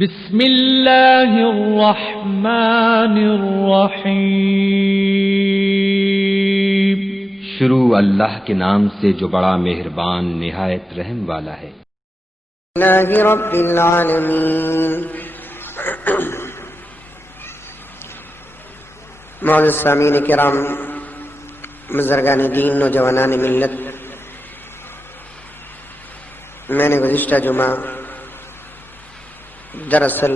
بسم اللہ الرحمن الرحیم۔ شروع اللہ کے نام سے جو بڑا مہربان نہایت رحم والا ہے۔ اللہ رب العالمین۔ معزز سامعین کرام، بزرگان دین، نوجوانان ملت، میں نے گزشتہ جمعہ دراصل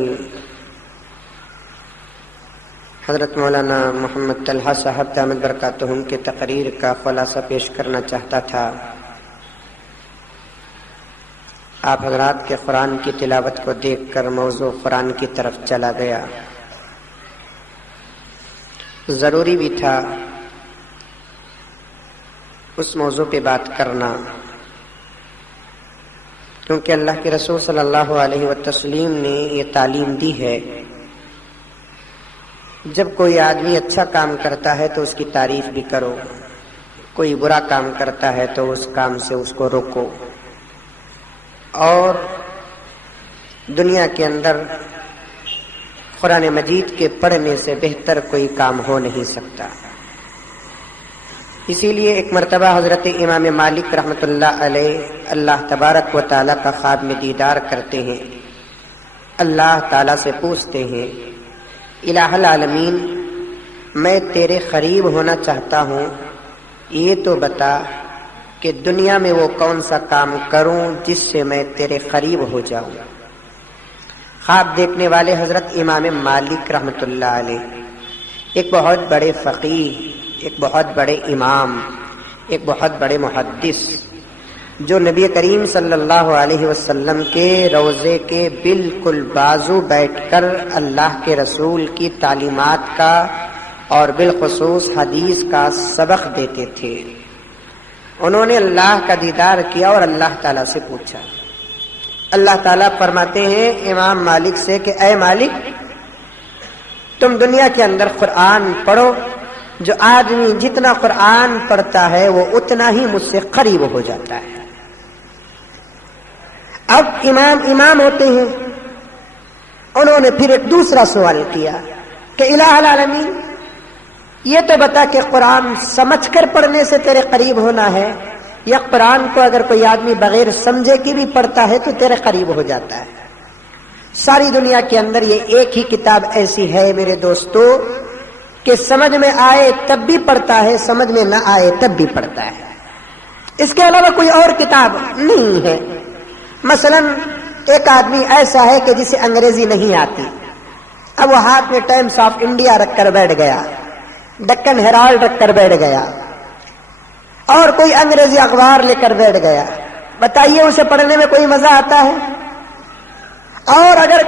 حضرت مولانا محمد طلحہ صاحب دامت برکاتہم کے تقریر کا خلاصہ پیش کرنا چاہتا تھا۔ آپ حضرات کے قرآن کی تلاوت کو دیکھ کر موضوع قرآن کی طرف چلا گیا۔ ضروری بھی تھا اس موضوع پہ بات کرنا، کیونکہ اللہ کے رسول صلی اللہ علیہ وسلم نے یہ تعلیم دی ہے، جب کوئی آدمی اچھا کام کرتا ہے تو اس کی تعریف بھی کرو، کوئی برا کام کرتا ہے تو اس کام سے اس کو روکو۔ اور دنیا کے اندر قرآن مجید کے پڑھنے سے بہتر کوئی کام ہو نہیں سکتا۔ اسی لیے ایک مرتبہ حضرت امام مالک رحمۃ اللہ علیہ اللہ تبارک و تعالیٰ کا خواب میں دیدار کرتے ہیں، اللہ تعالیٰ سے پوچھتے ہیں، الہ العالمین، میں تیرے قریب ہونا چاہتا ہوں، یہ تو بتا کہ دنیا میں وہ کون سا کام کروں جس سے میں تیرے قریب ہو جاؤں۔ خواب دیکھنے والے حضرت امام مالک رحمۃ اللہ علیہ ایک بہت بڑے فقیہ، ایک بہت بڑے امام، ایک بہت بڑے محدث، جو نبی کریم صلی اللہ علیہ وسلم کے روضے کے بالکل بازو بیٹھ کر اللہ کے رسول کی تعلیمات کا اور بالخصوص حدیث کا سبق دیتے تھے۔ انہوں نے اللہ کا دیدار کیا اور اللہ تعالیٰ سے پوچھا۔ اللہ تعالیٰ فرماتے ہیں امام مالک سے کہ اے مالک، تم دنیا کے اندر قرآن پڑھو، جو آدمی جتنا قرآن پڑھتا ہے وہ اتنا ہی مجھ سے قریب ہو جاتا ہے۔ اب امام ہوتے ہیں، انہوں نے پھر ایک دوسرا سوال کیا کہ الہ العالمین، یہ تو بتا کہ قرآن سمجھ کر پڑھنے سے تیرے قریب ہونا ہے، یا قرآن کو اگر کوئی آدمی بغیر سمجھے کی بھی پڑھتا ہے تو تیرے قریب ہو جاتا ہے۔ ساری دنیا کے اندر یہ ایک ہی کتاب ایسی ہے میرے دوستو کہ سمجھ میں آئے تب بھی پڑھتا ہے، سمجھ میں نہ آئے تب بھی پڑھتا ہے، اس کے علاوہ کوئی اور کتاب نہیں ہے۔ مثلا ایک آدمی ایسا ہے کہ جسے انگریزی نہیں آتی، اب وہ ہاتھ میں ٹائمز آف انڈیا رکھ کر بیٹھ گیا، ڈکن ہیرالڈ رکھ کر بیٹھ گیا، اور کوئی انگریزی اخبار لے کر بیٹھ گیا، بتائیے اسے پڑھنے میں کوئی مزہ آتا ہے؟ اور اگر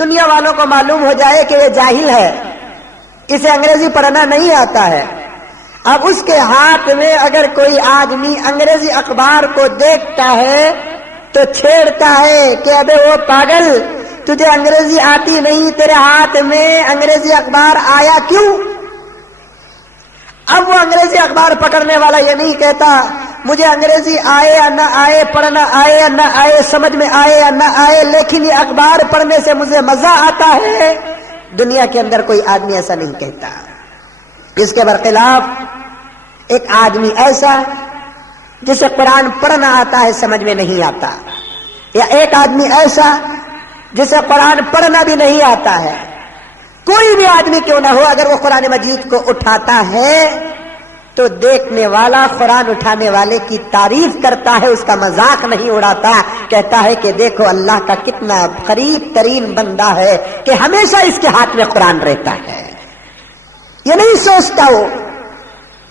دنیا والوں کو معلوم ہو جائے کہ یہ جاہل ہے، اسے انگریزی پڑھنا نہیں آتا ہے، اب اس کے ہاتھ میں اگر کوئی آدمی انگریزی اخبار کو دیکھتا ہے تو چھیڑتا ہے کہ ابے وہ پاگل، تجھے انگریزی آتی نہیں، تیرے ہاتھ میں انگریزی اخبار آیا کیوں؟ اب وہ انگریزی اخبار پکڑنے والا یہ نہیں کہتا مجھے انگریزی آئے یا نہ آئے، پڑھنا آئے یا نہ آئے، سمجھ میں آئے یا نہ آئے، لیکن یہ اخبار پڑھنے سے مجھے مزہ آتا ہے۔ دنیا کے اندر کوئی آدمی ایسا نہیں کہتا۔ اس کے برخلاف ایک آدمی ایسا جسے قرآن پڑھنا آتا ہے سمجھ میں نہیں آتا، یا ایک آدمی ایسا جسے قرآن پڑھنا بھی نہیں آتا ہے، کوئی بھی آدمی کیوں نہ ہو، اگر وہ قرآن مجید کو اٹھاتا ہے تو دیکھنے والا قرآن اٹھانے والے کی تعریف کرتا ہے، اس کا مذاق نہیں اڑاتا، کہتا ہے کہ دیکھو اللہ کا کتنا قریب ترین بندہ ہے کہ ہمیشہ اس کے ہاتھ میں قرآن رہتا ہے۔ یہ نہیں سوچتا وہ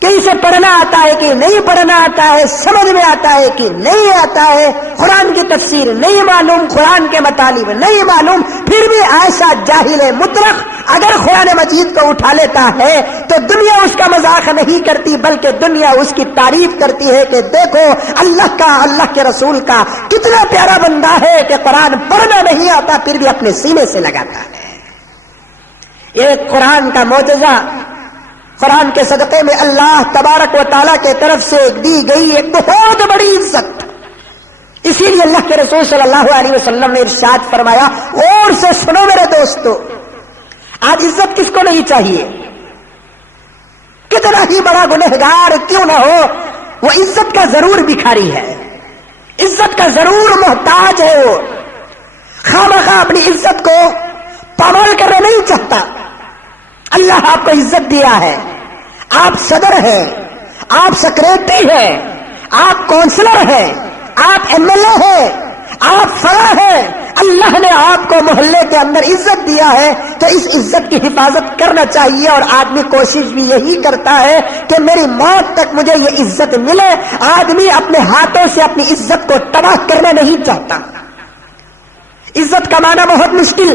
کہ اسے پڑھنا آتا ہے کہ نہیں پڑھنا آتا ہے، سمجھ میں آتا ہے کہ نہیں آتا ہے، قرآن کی تفسیر نہیں معلوم، قرآن کے مطالب نہیں معلوم، پھر بھی ایسا جاہل مطلق اگر قرآن مجید کو اٹھا لیتا ہے تو دنیا اس کا مذاق نہیں کرتی، بلکہ دنیا اس کی تعریف کرتی ہے کہ دیکھو اللہ کا، اللہ کے رسول کا کتنا پیارا بندہ ہے کہ قرآن پڑھنا نہیں آتا پھر بھی اپنے سینے سے لگاتا ہے۔ یہ قرآن کا معجزہ، قرآن کے صدقے میں اللہ تبارک و تعالیٰ کے طرف سے دی گئی ایک بہت بڑی عزت، اسی لیے اللہ کے رسول صلی اللہ علیہ وسلم نے ارشاد فرمایا، اور سے سنو میرے دوستو، آج عزت کس کو نہیں چاہیے؟ کتنا ہی بڑا گنہگار کیوں نہ ہو، وہ عزت کا ضرور بھکاری ہے، عزت کا ضرور محتاج ہے۔ وہ خامخواہ اپنی عزت کو پامال کرنا نہیں چاہتا۔ اللہ آپ کو عزت دیا ہے، آپ صدر ہیں، آپ سیکریٹری ہیں، آپ کونسلر ہیں، آپ ایم ایل اے ہیں، آپ فلاں ہیں، اللہ نے آپ کو محلے کے اندر عزت دیا ہے تو اس عزت کی حفاظت کرنا چاہیے، اور آدمی کوشش بھی یہی کرتا ہے کہ میری موت تک مجھے یہ عزت ملے۔ آدمی اپنے ہاتھوں سے اپنی عزت کو تباہ کرنا نہیں چاہتا۔ عزت کمانا بہت مشکل،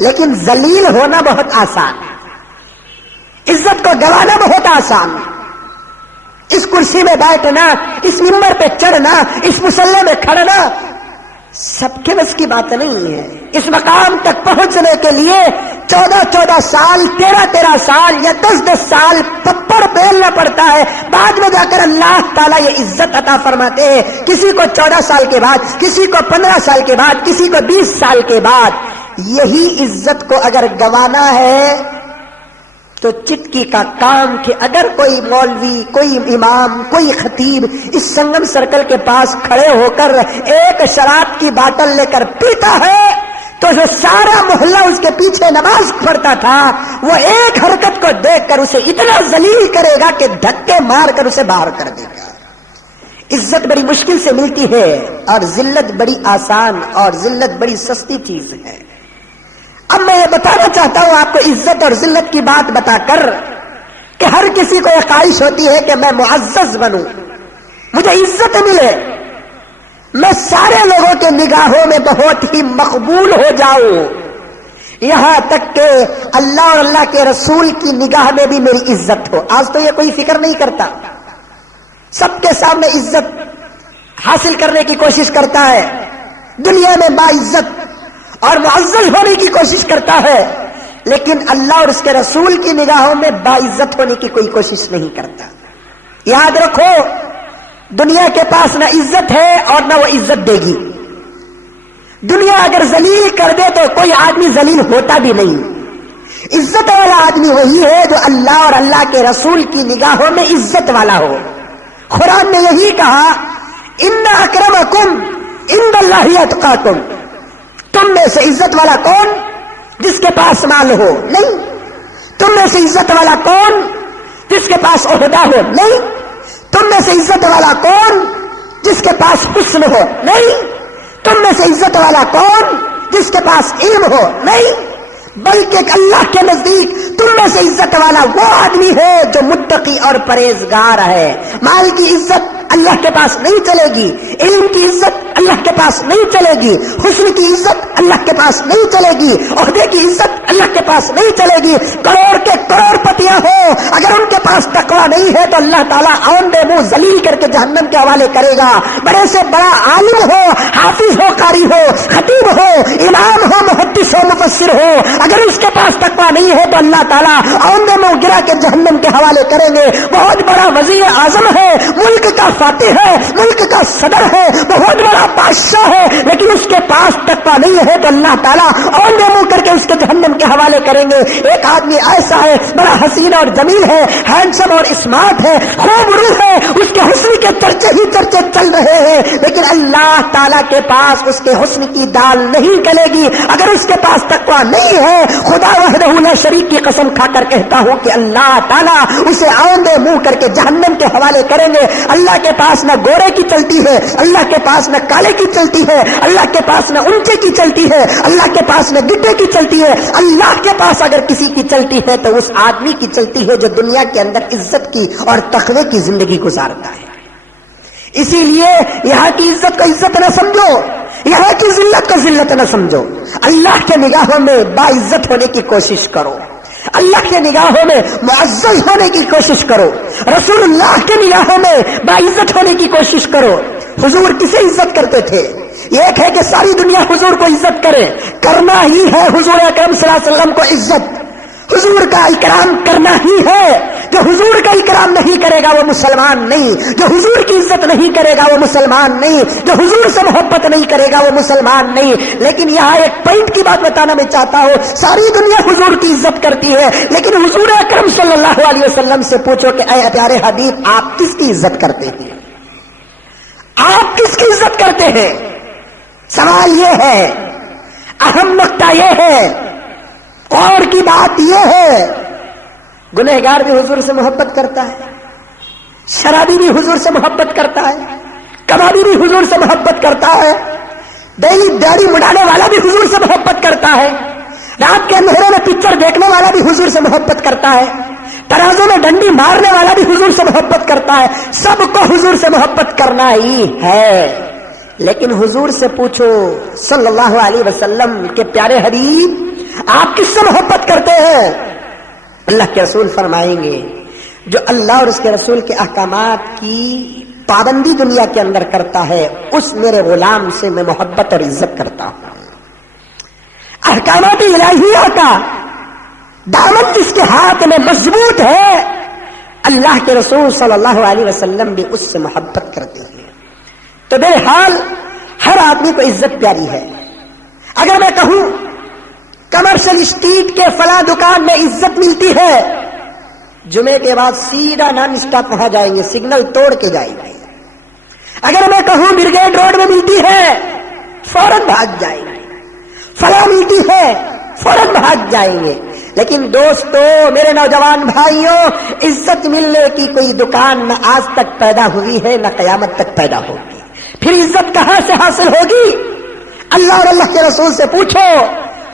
لیکن ذلیل ہونا بہت آسان، عزت کو گوانا بہت آسان۔ اس کرسی میں بیٹھنا، اس ممبر پہ چڑھنا، اس مصلی میں کھڑنا سب کے بس کی بات نہیں ہے۔ اس مقام تک پہنچنے کے لیے 14 سال، 13 سال یا 10 سال پپڑ بیلنا پڑتا ہے، بعد میں جا کر اللہ تعالیٰ یہ عزت عطا فرماتے ہیں۔ کسی کو 14 سال کے بعد، کسی کو 15 سال کے بعد، کسی کو 20 سال کے بعد۔ یہی عزت کو اگر گوانا ہے تو چٹکی کا کام کہ اگر کوئی مولوی، کوئی امام، کوئی خطیب اس سنگم سرکل کے پاس کھڑے ہو کر ایک شراب کی باٹل لے کر پیتا ہے تو جو سارا محلہ اس کے پیچھے نماز پڑھتا تھا وہ ایک حرکت کو دیکھ کر اسے اتنا ذلیل کرے گا کہ دھکے مار کر اسے باہر کر دے گا۔ عزت بڑی مشکل سے ملتی ہے اور ذلت بڑی آسان اور ذلت بڑی سستی چیز ہے۔ اب میں یہ بتانا چاہتا ہوں آپ کو عزت اور ذلت کی بات بتا کر کہ ہر کسی کو یہ خواہش ہوتی ہے کہ میں معزز بنوں، مجھے عزت ملے، میں سارے لوگوں کے نگاہوں میں بہت ہی مقبول ہو جاؤں، یہاں تک کہ اللہ اور اللہ کے رسول کی نگاہ میں بھی میری عزت ہو۔ آج تو یہ کوئی فکر نہیں کرتا، سب کے سامنے عزت حاصل کرنے کی کوشش کرتا ہے، دنیا میں باعزت اور معزز ہونے کی کوشش کرتا ہے، لیکن اللہ اور اس کے رسول کی نگاہوں میں باعزت ہونے کی کوئی کوشش نہیں کرتا۔ یاد رکھو، دنیا کے پاس نہ عزت ہے اور نہ وہ عزت دے گی۔ دنیا اگر ذلیل کر دے تو کوئی آدمی ذلیل ہوتا بھی نہیں۔ عزت والا آدمی وہی ہے جو اللہ اور اللہ کے رسول کی نگاہوں میں عزت والا ہو۔ قرآن نے یہی کہا، ان اکرمکم عند اللہ اتقاکم۔ تم میں سے عزت والا کون؟ جس کے پاس مال ہو؟ نہیں۔ تم میں سے عزت والا کون؟ جس کے پاس عہدہ ہو؟ نہیں۔ تم میں سے عزت والا کون؟ جس کے پاس حسن ہو؟ نہیں۔ تم میں سے عزت والا کون؟ جس کے پاس علم ہو؟ نہیں، بلکہ اللہ کے نزدیک تم میں سے عزت والا وہ آدمی ہے جو متقی اور پرہیزگار ہے۔ مال کی عزت اللہ کے پاس نہیں چلے گی، علم کی عزت اللہ کے پاس نہیں چلے گی، حسن کی عزت اللہ کے پاس نہیں چلے گی، عہدے کی عزت اللہ کے پاس نہیں چلے گی۔ کروڑ کے کروڑ پتیاں ہو، اگر ان کے پاس تقویٰ نہیں ہے تو اللہ تعالیٰ آؤندے منہ ذلیل کر کے جہنم کے حوالے کرے گا۔ بڑے سے بڑا عالم ہو، حافظ ہو، قاری ہو، خطیب ہو، امام ہو، محدث ہو، مفسر ہو، اگر اس کے پاس تقویٰ نہیں ہے تو اللہ تعالیٰ آؤندے منہ گرا کے جہنم کے حوالے کریں گے۔ بہت بڑا وزیر اعظم ہے، ملک کا فاتح ہے، ملک کا صدر ہے، بہت بڑا بادشاہ ہے، لیکن اس کے پاس تقویٰ نہیں ہے تو اللہ تعالیٰ آؤندے منہ کر کے اس کے جہنم کے حوالے کریں گے۔ ایک آدمی ایسا ہے، بڑا حسین اور جمیل ہے، ہینڈسم اور اسمارٹ ہے، خوب روح ہے، اس کے حسن کے چرچے ہی چرچے چل رہے ہیں، لیکن اللہ تعالیٰ کے پاس اس کے حسن کی دال نہیں گلے گی اگر اس کے پاس تقویٰ نہیں ہے۔ خدا وحدہ لا شریک کی قسم کھا کر کہتا ہوں کہ اللہ تعالیٰ اسے آؤندے منہ کر کے جہنم کے حوالے کریں گے۔ اللہ کے پاس نہ گورے کی چلتی ہے، اللہ کے پاس نہ کالے کی چلتی ہے، اللہ کے پاس نہ اونچے کی چلتی ہے، اللہ کے پاس نہ گڈے کی چلتی ہے۔ اللہ کے پاس اگر کسی کی چلتی ہے تو اس آدمی کی چلتی ہے جو دنیا کے اندر عزت کی اور تقوی کی زندگی گزارتا ہے۔ اسی لیے یہاں کی عزت کو عزت نہ سمجھو، یہاں کی ذلت کو ذلت نہ سمجھو۔ اللہ کے نگاہوں میں باعزت ہونے کی کوشش کرو، اللہ کے نگاہوں میں معزز ہونے کی کوشش کرو، رسول اللہ کے نگاہوں میں باعزت ہونے کی کوشش کرو۔ حضور کسے عزت کرتے تھے؟ ایک ہے کہ ساری دنیا حضور کو عزت کرے، کرنا ہی ہے حضور اکرم صلی اللہ علیہ وسلم کو عزت، حضور کا اکرام کرنا ہی ہے، جو حضور کا اکرام نہیں کرے گا وہ مسلمان نہیں، جو حضور کی عزت نہیں کرے گا وہ مسلمان نہیں، جو حضور سے محبت نہیں کرے گا وہ مسلمان نہیں۔ لیکن یہاں ایک پوائنٹ کی بات بتانا میں چاہتا ہوں، ساری دنیا حضور کی عزت کرتی ہے، لیکن حضور اکرم صلی اللہ علیہ وسلم سے پوچھو کہ اے پیارے حبیب آپ کس کی عزت کرتے ہیں؟ آپ کس کی عزت کرتے ہیں؟ سوال یہ ہے، اہم نقطہ یہ ہے، اور کی بات یہ ہے، گنہگار بھی حضور سے محبت کرتا ہے، شرابی بھی حضور سے محبت کرتا ہے، کبابی بھی حضور سے محبت کرتا ہے، ڈیلی داڑھی مڈانے والا بھی حضور سے محبت کرتا ہے، رات کے اندھیرے میں پکچر دیکھنے والا بھی حضور سے محبت کرتا ہے، ترازو میں ڈنڈی مارنے والا بھی حضور سے محبت کرتا ہے، سب کو حضور سے محبت کرنا ہی ہے۔ لیکن حضور سے پوچھو صلی اللہ علیہ وسلم کہ پیارے حبیب آپ کس سے محبت کرتے ہیں؟ اللہ کے رسول فرمائیں گے جو اللہ اور اس کے رسول کے احکامات کی پابندی دنیا کے اندر کرتا ہے اس میرے غلام سے میں محبت اور عزت کرتا ہوں۔ احکامات الہیہ کا دامن جس کے ہاتھ میں مضبوط ہے اللہ کے رسول صلی اللہ علیہ وسلم بھی اس سے محبت کرتے ہیں۔ تو بہرحال ہر آدمی کو عزت پیاری ہے۔ اگر میں کہوں کمرشل اسٹریٹ کے فلاں دکان میں عزت ملتی ہے، جمعے کے بعد سیدھا نان اسٹاپ وہاں جائیں گے، سگنل توڑ کے جائیں گے۔ اگر میں کہوں برگیڈ روڈ میں ملتی ہے فوراً بھاگ جائیں گے، فلاں ملتی ہے فوراً بھاگ جائیں گے۔ لیکن دوستو میرے نوجوان بھائیوں، عزت ملنے کی کوئی دکان نہ آج تک پیدا ہوئی ہے نہ قیامت تک پیدا ہوگی۔ پھر عزت کہاں سے حاصل ہوگی؟ اللہ اور اللہ کے رسول سے پوچھو۔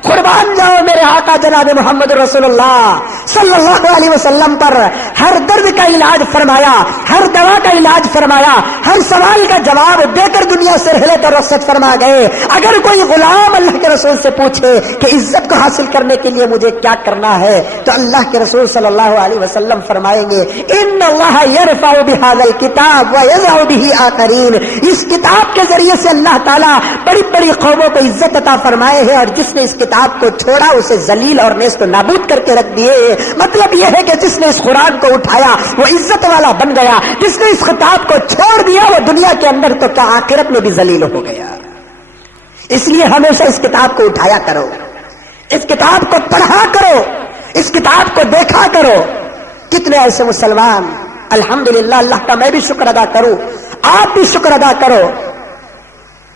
قربان جاؤ میرے آقا جناب محمد رسول اللہ صلی اللہ علیہ وسلم پر ہر درد کا علاج فرمایا، ہر دوا کا علاج فرمایا، ہر سوال کا جواب دے کر دنیا سے رحلت اور رخصت فرما گئے۔ اگر کوئی غلام اللہ کے رسول سے پوچھے کہ عزت کو حاصل کرنے کے لیے مجھے کیا کرنا ہے، تو اللہ کے رسول صلی اللہ علیہ وسلم فرمائیں گے ان اللہ یرفع بہذا الکتاب ویضع بہ آخرین۔ اس کتاب کے ذریعے سے اللہ تعالیٰ بڑی بڑی قوموں کو عزت عطا فرمائے ہیں، اور جس نے اس کتاب کو چھوڑا اسے ذلیل اور نیست و نابود کر کے رکھ دیے۔ مطلب یہ ہے کہ جس نے اس قرآن کو اٹھایا وہ عزت والا بن گیا، جس نے اس خطاب کو چھوڑ دیا وہ دنیا کے اندر تو کیا آخرت میں بھی ذلیل ہو گیا۔ اس لیے ہمیشہ اس کتاب کو اٹھایا کرو، اس کتاب کو پڑھا کرو، اس کتاب کو دیکھا کرو۔ کتنے ایسے مسلمان الحمدللہ، اللہ کا میں بھی شکر ادا کروں، آپ بھی شکر ادا کرو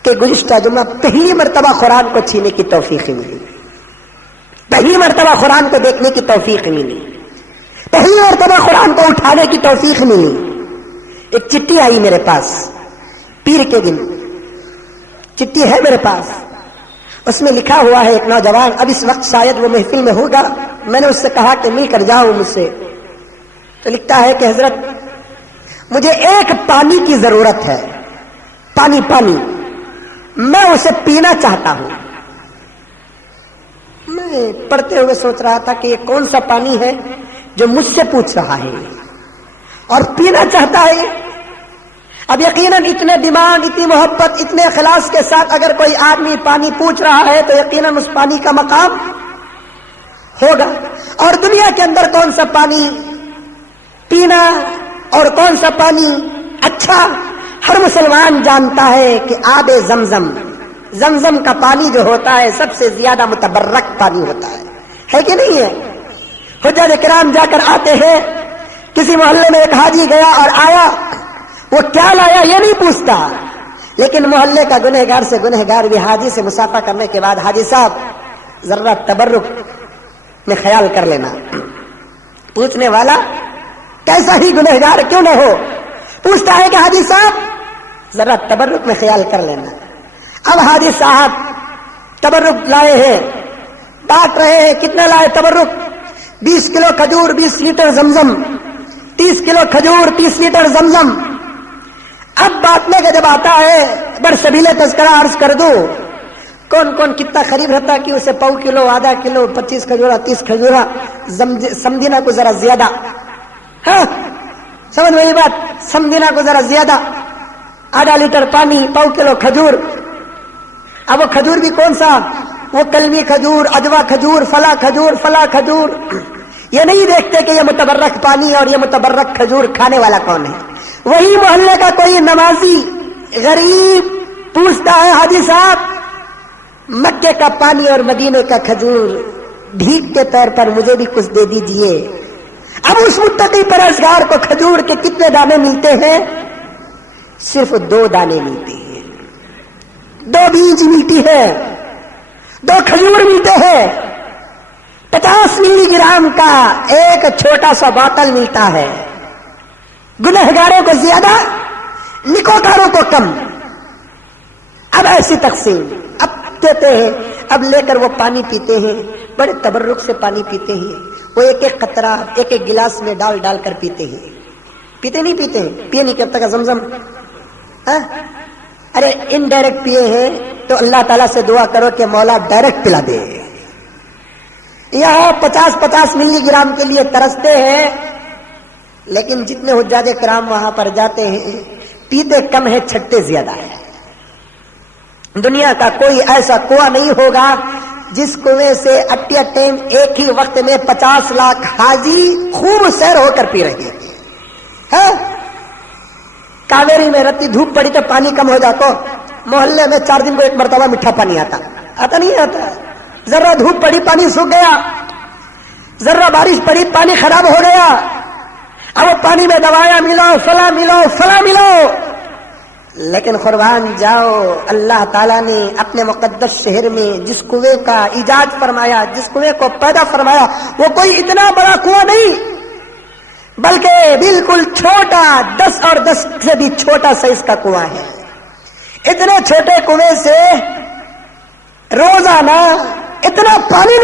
کہ گزشتہ جمعہ پہلی مرتبہ قرآن کو چھینے کی توفیق ملی، پہلی مرتبہ قرآن کو دیکھنے کی توفیق ملی، پہلی مرتبہ قرآن کو اٹھانے کی توفیق ملی۔ ایک چٹھی آئی میرے پاس پیر کے دن، چٹھی ہے میرے پاس، اس میں لکھا ہوا ہے ایک نوجوان، اب اس وقت شاید وہ محفل میں ہوگا، میں نے اس سے کہا کہ مل کر جاؤ مجھ سے، تو لکھتا ہے کہ حضرت مجھے ایک پانی کی ضرورت ہے، پانی پانی، میں اسے پینا چاہتا ہوں۔ میں پڑھتے ہوئے سوچ رہا تھا کہ یہ کون سا پانی ہے جو مجھ سے پوچھ رہا ہے اور پینا چاہتا ہے۔ اب یقیناً اتنے ڈیمانڈ، اتنی محبت، اتنے اخلاص کے ساتھ اگر کوئی آدمی پانی پوچھ رہا ہے تو یقیناً اس پانی کا مقام ہوگا۔ اور دنیا کے اندر کون سا پانی پینا اور کون سا پانی اچھا، ہر مسلمان جانتا ہے کہ آب زمزم، زمزم کا پانی جو ہوتا ہے سب سے زیادہ متبرک پانی ہوتا ہے کہ نہیں ہے؟ حجاج کرام جا کر آتے ہیں، کسی محلے میں ایک حاجی گیا اور آیا، وہ کیا لایا یہ نہیں پوچھتا، لیکن محلے کا گنہگار سے گنہگار بھی حاجی سے مصافحہ کرنے کے بعد حاجی صاحب ذرا تبرک میں خیال کر لینا۔ پوچھنے والا کیسا ہی گنہگار کیوں نہ ہو پوچھتا ہے کہ حاجی صاحب ذرا تبرک میں خیال کر لینا۔ اب حاجی صاحب تبرک لائے ہیں، بانٹ رہے ہیں، کتنا لائے تبرک؟ 20 کلو کھجور، 20 لیٹر زمزم، 30 کلو کھجور، 30 لیٹر زمزم۔ اب بانٹنے کا جب آتا ہے برسبیل تذکرہ عرض کر دوں، کون کون کتنا قریب رہتا کہ اسے پاؤ کلو، آدھا کلو، 25 کھجورا، 30 کھجورا سمجھنا کو ذرا زیادہ، ہاں سمجھ میں یہ بات، سمجھنا کو ذرا زیادہ، آدھا لیٹر پانی، پاؤ کلو کھجور۔ اب وہ کھجور بھی کون سا؟ وہ کلمی کھجور، اجوا کھجور، فلا کھجور، فلا کھجور، یہ نہیں دیکھتے کہ یہ متبرک پانی اور یہ متبرک کھجور کھانے والا کون ہے. وہی محلے کا کوئی نمازی غریب پوچھتا ہے حاجی صاحب مکے کا پانی اور مدینے کا کھجور بھیک کے طور پر مجھے بھی کچھ دے دیجئے. اب اس متقی پرہیزگار کو کھجور کے کتنے دانے ملتے ہیں؟ صرف 2 دانے ملتے ہیں, 2 بیج ملتی ہے, 2 کھجور ملتے ہیں. 50 ملی گرام کا ایک چھوٹا سا بوتل ملتا ہے. گنہگاروں کو زیادہ, نکوکاروں کو کم. اب ایسی تقسیم اب دیتے ہیں. اب لے کر وہ پانی پیتے ہیں, بڑے تبرک سے پانی پیتے ہیں. وہ ایک ایک قطرہ ایک ایک گلاس میں ڈال ڈال کر پیتے ہیں. پیتے نہیں پیتے ہیں, پیے نہیں کرتا کا زمزم. ارے انڈائریکٹ پیے ہیں تو اللہ تعالیٰ سے دعا کرو کہ مولا ڈائریکٹ پلا دے. یہاں 50 ملی گرام کے لیے ترستے ہیں, لیکن جتنے حجاج کرام وہاں پر جاتے ہیں پیتے کم ہے, چھٹے زیادہ ہے. دنیا کا کوئی ایسا کنواں نہیں ہوگا جس کنویں سے ایٹ اے ٹائم ایک ہی وقت میں 50 لاکھ حاجی خوب سیر ہو کر پی رہے ہیں. کاویری میں رتی دھوپ پڑی تو پانی کم ہو جاتا, محلے میں 4 دن کو ایک مرتبہ میٹھا پانی آتا نہیں آتا. ذرا دھوپ پڑی پانی سوکھ گیا, ذرا بارش پڑی پانی خراب ہو گیا. اب پانی میں دوایا ملو, فلاں ملو. لیکن قربان جاؤ, اللہ تعالیٰ نے اپنے مقدس شہر میں جس کنویں کا ایجاد فرمایا, جس کنویں کو پیدا فرمایا, وہ کوئی اتنا بڑا کنواں نہیں, بلکہ بالکل چھوٹا 10 اور 10 سے بھی چھوٹا سائز کا کنواں ہے. اتنے چھوٹے کنویں سے روزانہ اتنا پانی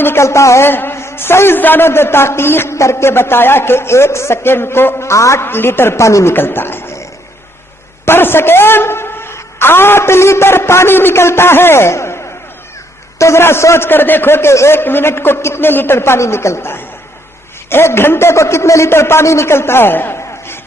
نکلتا ہے. سائنسدانوں نے تحقیق کر کے بتایا کہ 1 سیکنڈ کو 8 لیٹر پانی نکلتا ہے. پر سیکنڈ 8 لیٹر پانی نکلتا ہے. تو ذرا سوچ کر دیکھو کہ 1 منٹ کو کتنے لیٹر پانی نکلتا ہے, 1 گھنٹے کو کتنے لیٹر پانی نکلتا ہے,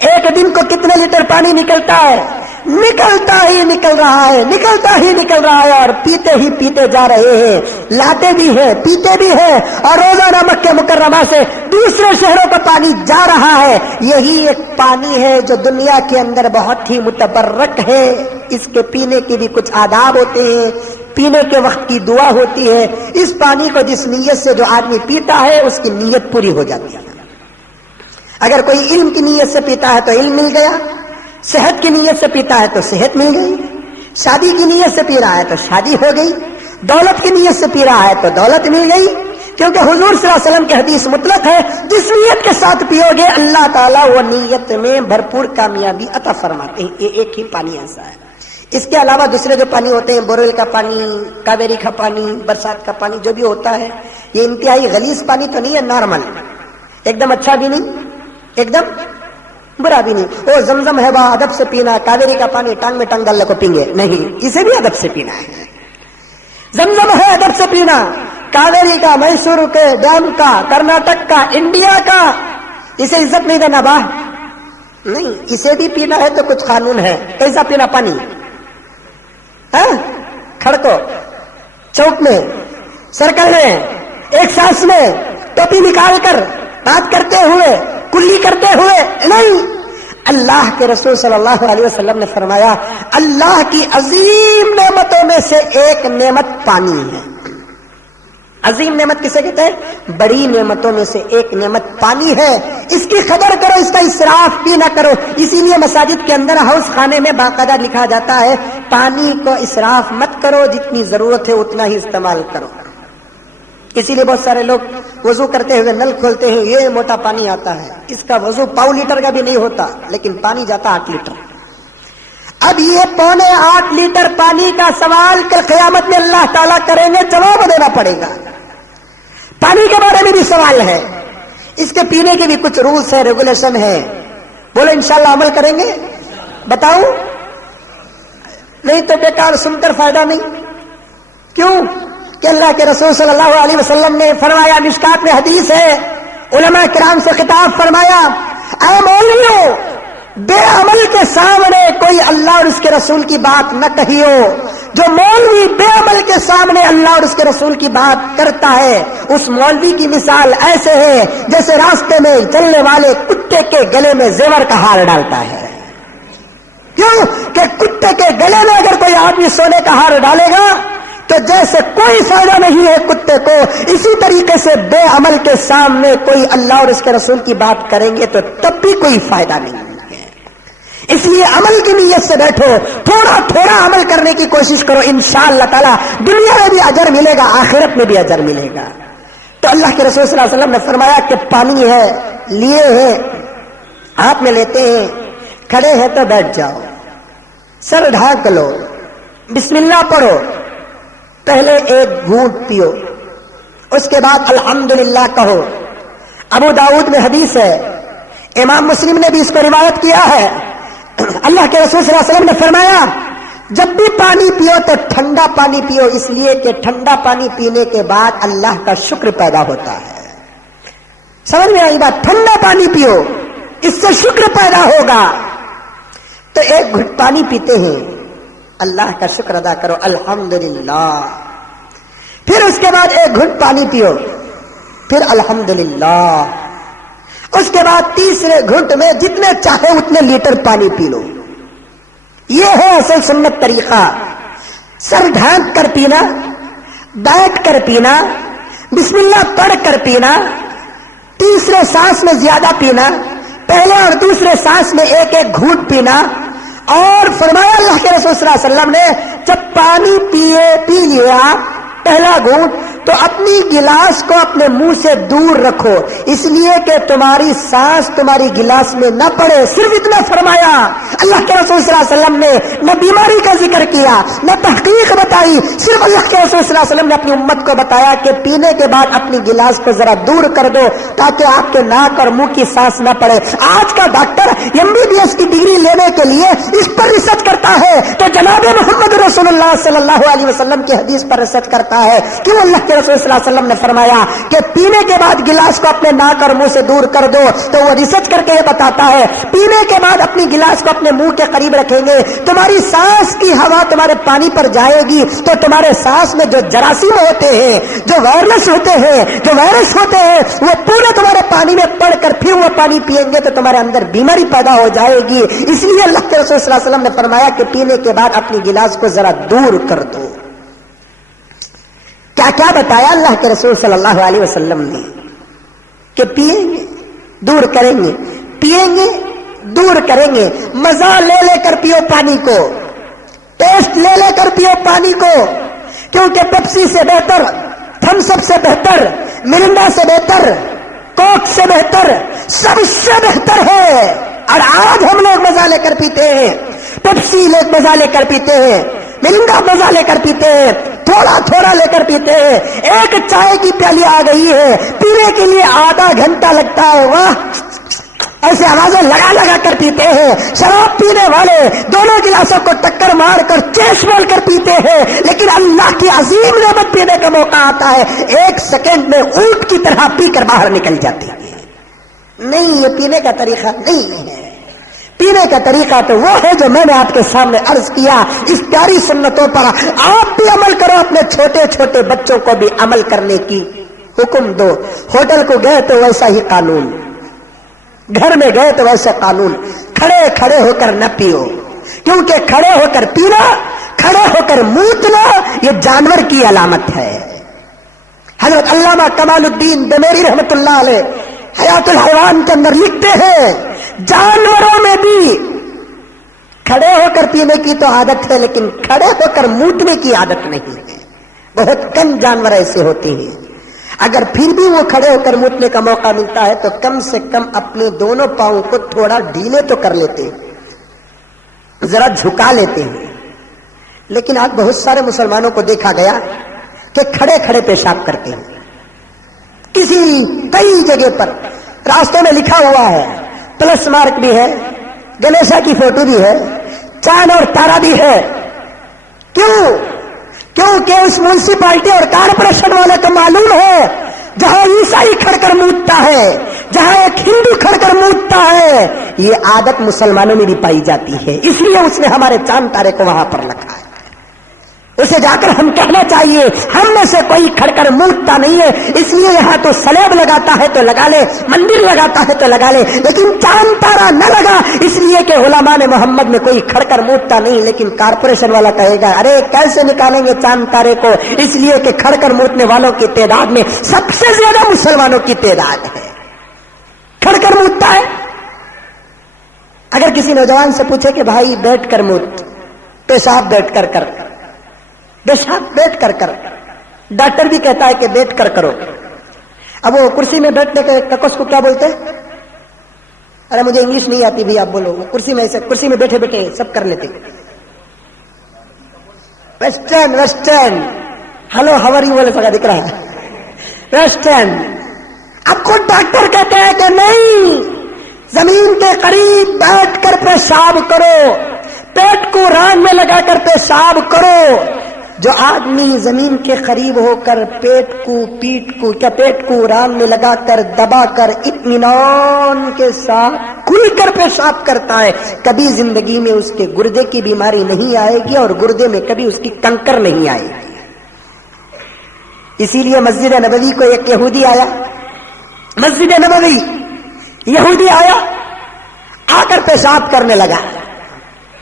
1 دن کو کتنے لیٹر پانی نکلتا ہے. نکلتا ہی نکل رہا ہے اور پیتے ہی پیتے جا رہے ہیں. لاتے بھی ہیں, پیتے بھی ہیں, اور روزانہ مکہ مکرمہ سے دوسرے شہروں کو پانی جا رہا ہے. یہی ایک پانی ہے جو دنیا کے اندر بہت ہی متبرک ہے. اس کے پینے کے بھی کچھ آداب ہوتے ہیں, پینے کے وقت کی دعا ہوتی ہے. اس پانی کو جس نیت سے جو آدمی پیتا ہے اس کی نیت پوری ہو جاتی ہے. اگر کوئی علم کی نیت سے پیتا ہے تو علم مل گیا, صحت کی نیت سے پیتا ہے تو صحت مل گئی, شادی کی نیت سے پی رہا ہے تو شادی ہو گئی, دولت کی نیت سے پی رہا ہے تو دولت مل گئی. کیونکہ حضور صلی اللہ علیہ وسلم کی حدیث مطلق ہے, جس نیت کے ساتھ پیو گے اللہ تعالیٰ وہ نیت میں بھرپور کامیابی عطا فرماتے ہیں. یہ ایک ہی پانی ایسا ہے. اس کے علاوہ دوسرے جو پانی ہوتے ہیں, بورویل کا پانی, کاویری کا پانی, برسات کا پانی جو بھی ہوتا ہے, یہ انتہائی غلیظ پانی تو نہیں ہے, نارمل, ایک دم اچھا بھی نہیں, ایک دم برا بھی نہیں. وہ زمزم ہے, وہ ادب سے پینا. کاویری کا پانی ٹانگ میں ٹانگ ڈال کو پینگے نہیں, اسے بھی ادب سے پینا ہے. زمزم ہے ادب سے پینا. کاویری کا, میسور کے ڈیم کا, کرناٹک کا, انڈیا کا, اسے عزت نہیں دینا با نہیں. اسے بھی پینا ہے تو کچھ قانون ہے. کیسا پینا پانی؟ کھڑکو, چوک میں, سرکل میں, ایک سانس میں, ٹوپی نکال کر بات کرتے ہوئے, کلی کرتے ہوئے نہیں. اللہ کے رسول صلی اللہ علیہ وسلم نے فرمایا اللہ کی عظیم نعمتوں میں سے ایک نعمت پانی ہے. عظیم نعمت کسے کہتے ہیں؟ بڑی نعمتوں میں سے ایک نعمت پانی ہے. اس کی قدر کرو, اس کا اسراف بھی نہ کرو. اسی لیے مساجد کے اندر ہاؤس خانے میں باقاعدہ لکھا جاتا ہے پانی کو اسراف مت کرو, جتنی ضرورت ہے اتنا ہی استعمال کرو. اسی لیے بہت سارے لوگ وضو کرتے ہوئے نل کھولتے ہیں, یہ موٹا پانی آتا ہے, اس کا وضو 1.25 لیٹر کا بھی نہیں ہوتا, لیکن پانی جاتا 8 لیٹر. اب یہ 8.25 لیٹر پانی کا سوال کل قیامت میں اللہ تعالیٰ کریں گے, جواب دینا پڑے گا. پانی کے بارے میں بھی سوال ہے, اس کے پینے کے بھی کچھ رولز ہے, ریگولیشن ہے. بولو انشاءاللہ عمل کریں گے. بتاؤ, نہیں تو بیکار سن کر فائدہ نہیں. کیوں کہ اللہ کے رسول صلی اللہ علیہ وسلم نے فرمایا, مشکات میں حدیث ہے, علماء کرام سے خطاب فرمایا, اے مولویوں, بے عمل کے سامنے کوئی اللہ اور اس کے رسول کی بات نہ کہیو. جو مولوی بے عمل کے سامنے اللہ اور اس کے رسول کی بات کرتا ہے، اس مولوی کی مثال ایسے ہے جیسے راستے میں چلنے والے کتے کے گلے میں زیور کا ہار ڈالتا ہے۔ کیوں کہ کتے کے گلے میں اگر کوئی آدمی سونے کا ہار ڈالے گا تو جیسے کوئی فائدہ نہیں ہے کتے کو، اسی طریقے سے بے عمل کے سامنے کوئی اللہ اور اس کے رسول کی بات کریں گے تو تب بھی کوئی فائدہ نہیں ہے۔ اس لیے عمل کی نیت سے بیٹھو، تھوڑا تھوڑا عمل کرنے کی کوشش کرو، انشاءاللہ تعالی دنیا میں بھی اجر ملے گا، آخرت میں بھی اجر ملے گا۔ تو اللہ کے رسول صلی اللہ علیہ وسلم نے فرمایا کہ پانی ہے، لیے ہیں، ہاتھ میں لیتے ہیں، کھڑے ہیں تو بیٹھ جاؤ، سر ڈھانک لو، بسم اللہ پڑھو، پہلے ایک گھونٹ پیو، اس کے بعد الحمدللہ کہو۔ ابو داؤد میں حدیث ہے، امام مسلم نے بھی اس کو روایت کیا ہے، اللہ کے رسول صلی اللہ علیہ وسلم نے فرمایا جب بھی پانی پیو تو ٹھنڈا پانی پیو، اس لیے کہ ٹھنڈا پانی پینے کے بعد اللہ کا شکر پیدا ہوتا ہے۔ سمجھ میں آئی بات؟ ٹھنڈا پانی پیو، اس سے شکر پیدا ہوگا۔ تو ایک گھٹ پانی پیتے ہیں، اللہ کا شکر ادا کرو، الحمدللہ۔ پھر اس کے بعد ایک گھٹ پانی پیو، پھر الحمدللہ۔ اس کے بعد تیسرے گھنٹ میں جتنے چاہے اتنے لیٹر پانی پی لو۔ یہ ہے اصل سنت طریقہ، سر ڈھانک کر پینا، بیٹھ کر پینا، بسم اللہ پڑھ کر پینا، تیسرے سانس میں زیادہ پینا، پہلے اور دوسرے سانس میں ایک ایک گھونٹ پینا۔ اور فرمایا اللہ کے رسول صلی اللہ علیہ وسلم نے جب پانی پی لیا پہلا گھونٹ تو اپنی گلاس کو اپنے منہ سے دور رکھو، اس لیے کہ تمہاری سانس تمہاری گلاس میں نہ پڑے۔ صرف اتنا فرمایا اللہ کے رسول صلی اللہ علیہ وسلم نے، نہ بیماری کا ذکر کیا نہ تحقیق بتائی، صرف اللہ کے رسول صلی اللہ علیہ وسلم نے اپنی امت کو بتایا کہ پینے کے بعد اپنی گلاس کو ذرا دور کر دو تاکہ آپ کے ناک اور منہ کی سانس نہ پڑے۔ آج کا ڈاکٹر MBBS کی ڈگری لینے کے لیے اس پر ریسرچ کرتا ہے تو جناب محمد رسول اللہ صلی اللہ علیہ وسلم کی حدیث پر ریسرچ کرتا ہے۔ کیوں اللہ کے رسول صلی اللہ علیہ وسلم نے فرمایا کہ پینے کے بعد گلاس کو اپنے ناک اور منہ سے دور کر دو، تو وہ ریسرچ کر کے یہ بتاتا ہے پینے کے بعد اپنی گلاس کو اپنے منہ کے قریب رکھیں گے، تمہاری سانس کی ہوا تمہارے پانی پر جائے گی تو تمہارے سانس میں جو جراثیم ہوتے ہیں، جو وائرس ہوتے ہیں، جو وائرس ہوتے ہیں، وہ پورے تمہارے پانی میں پڑ کر پھر وہ پانی پیئیں گے تو تمہارے اندر بیماری پیدا ہو جائے گی۔ اس لیے اللہ کے رسول صلی اللہ علیہ وسلم نے فرمایا کہ پینے کے بعد اپنی گلاس کو ذرا دور کر دو۔ کیا کیا بتایا اللہ کے رسول صلی اللہ علیہ وسلم نے کہ پیئیں گے دور کریں گے، پیئیں گے دور کریں گے، مزہ لے لے کر پیو پانی کو، ٹیسٹ لے لے کر پیو پانی کو، کیونکہ پیپسی سے بہتر، تھمس اپ سے بہتر، مرنڈا سے بہتر، کوک سے بہتر، سب سے بہتر ہے۔ اور آج ہم لوگ مزہ لے کر پیتے ہیں، پیپسی لوگ مزہ لے کر پیتے ہیں، مرنڈا مزہ لے کر پیتے ہیں، تھوڑا تھوڑا لے کر پیتے ہیں۔ ایک چائے کی پیالی آ گئی ہے، پینے کے لیے آدھا گھنٹہ لگتا ہے، واہ ایسے آوازیں لگا لگا کر پیتے ہیں۔ شراب پینے والے دونوں گلاسوں کو ٹکر مار کر چیش بول کر پیتے ہیں، لیکن اللہ کی عظیم نعمت پینے کا موقع آتا ہے، ایک سیکنڈ میں اونٹ کی طرح پی کر باہر نکل جاتے ہیں۔ نہیں، یہ پینے کا طریقہ نہیں ہے۔ پینے کا طریقہ تو وہ ہے جو میں نے آپ کے سامنے عرض کیا۔ اس پیاری سنتوں پر آپ بھی عمل کرو، اپنے چھوٹے چھوٹے بچوں کو بھی عمل کرنے کی حکم دو۔ ہوٹل کو گئے تو ویسا ہی قانون، گھر میں گئے تو ویسا قانون، کھڑے کھڑے ہو کر نہ پیو، کیونکہ کھڑے ہو کر پینا، کھڑے ہو کر موتنا یہ جانور کی علامت ہے۔ حضرت علامہ کمال الدین دمیری رحمت اللہ علیہ حیات الحیوان کے اندر لکھتے ہیں جانوروں میں بھی کھڑے ہو کر پینے کی تو عادت ہے، لیکن کھڑے ہو کر موتنے کی عادت نہیں ہے۔ بہت کم جانور ایسے ہوتے ہیں، اگر پھر بھی وہ کھڑے ہو کر موتنے کا موقع ملتا ہے تو کم سے کم اپنے دونوں پاؤں کو تھوڑا ڈھیلے تو کر لیتے ہیں، ذرا جھکا لیتے ہیں۔ لیکن آج بہت سارے مسلمانوں کو دیکھا گیا کہ کھڑے کھڑے پیشاب کرتے ہیں، کئی جگہ پر راستوں میں لکھا ہوا ہے، پلس مارک بھی ہے، گنیشا کی فوٹو بھی ہے، چاند اور تارا بھی ہے۔ کیونکہ اس میونسپلٹی اور کارپوریشن والے کو معلوم ہے جہاں عیسائی کھڑ کر موتتا ہے، جہاں ایک ہندو کھڑ کر موتتا ہے، یہ عادت مسلمانوں میں بھی پائی جاتی ہے، اس لیے اس نے ہمارے چاند تارے کو وہاں پر رکھا ہے۔ اسے جا کر ہم کہنا چاہیے ہم میں سے کوئی کھڑ کر مونگتا نہیں ہے، اس لیے یہاں تو سلیب لگاتا ہے تو لگا لے، مندر لگاتا ہے تو لگا لے، لیکن چاند تارا نہ لگا اس لیے کہ علماء محمد میں کوئی کھڑ کر مونگتا نہیں، لیکن کارپوریشن والا کہے گا ارے کیسے نکالیں گے چاند تارے کو، اس لیے کہ کھڑ کر مونگنے والوں کی تعداد میں سب سے زیادہ مسلمانوں کی تعداد ہے، کھڑ کر مونگتا ہے۔ اگر کسی نوجوان سے پوچھے کہ بھائی بیٹھ کر مونگ، پیشاب بیٹھ کر کر، پیشاب بیٹھ کر کر، ڈاکٹر بھی کہتا ہے کہ بیٹھ کر کرو، اب وہ کرسی میں بیٹھنے کے ککس کو کیا بولتے ہیں؟ ارے مجھے انگلش نہیں آتی بھی، آپ بولو۔ وہ کرسی میں بیٹھے بیٹھے سب کر لیتے، western hello how are you والے سگا دکھ رہا ہے ویسٹرن۔ اب کو ڈاکٹر کہتے ہیں کہ نہیں، زمین کے قریب بیٹھ کر پیشاب کرو، پیٹ کو ران میں لگا کر پیشاب کرو۔ جو آدمی زمین کے قریب ہو کر پیٹ کو ران میں لگا کر دبا کر اطمینان کے ساتھ کھل کر پیشاب کرتا ہے، کبھی زندگی میں اس کے گردے کی بیماری نہیں آئے گی اور گردے میں کبھی اس کی کنکر نہیں آئے گی۔ اسی لیے مسجد نبوی کو ایک یہودی آیا، مسجد نبوی یہودی آیا، آ کر پیشاب کرنے لگا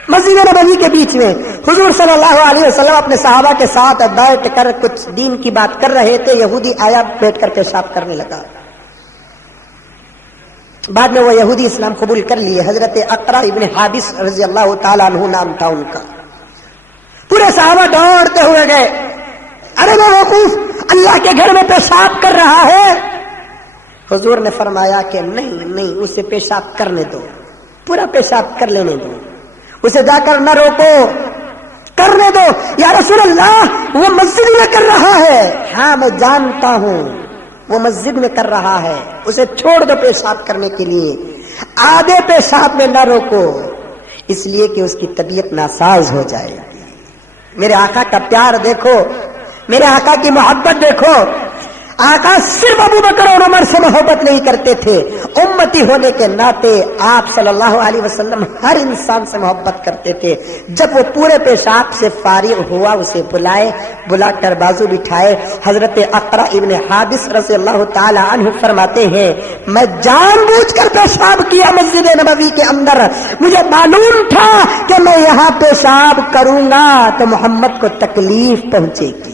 مسجد نبوی کے بیچ میں۔ حضور صلی اللہ علیہ وسلم اپنے صحابہ کے ساتھ بیٹھ کر کچھ دین کی بات کر رہے تھے، یہودی آیا بیٹھ کر پیشاب کرنے لگا۔ بعد میں وہ یہودی اسلام قبول کر لیے، حضرت اقرا ابن حابس رضی اللہ تعالیٰ عنہ نام تھا ان کا۔ پورے صحابہ دوڑتے ہوئے گئے، ارے وہ وقوف اللہ کے گھر میں پیشاب کر رہا ہے۔ حضور نے فرمایا کہ نہیں اسے پیشاب کرنے دو، پورا پیشاب کر لینے دو، اسے جا کر نہ روکو، کرنے دو۔ یا رسول اللہ وہ مسجد میں کر رہا ہے۔ ہاں میں جانتا ہوں وہ مسجد میں کر رہا ہے، اسے چھوڑ دو پیشاب کرنے کے لیے، آدھے پیشاب میں نہ روکو، اس لیے کہ اس کی طبیعت ناساز ہو جائے۔ میرے آقا کا پیار دیکھو، میرے آقا کی محبت دیکھو۔ آقا صرف ابو بکر اور عمر سے محبت نہیں کرتے تھے، امتی ہونے کے ناطے آپ صلی اللہ علیہ وسلم ہر انسان سے محبت کرتے تھے۔ جب وہ پورے پیشاب سے فارغ ہوا اسے بلا کر بازو بٹھائے۔ حضرت اقرا ابن حابس رضی اللہ تعالی عنہ فرماتے ہیں میں جان بوجھ کر پیشاب کیا مسجد نبوی کے اندر، مجھے معلوم تھا کہ میں یہاں پیشاب کروں گا تو محمد کو تکلیف پہنچے گی،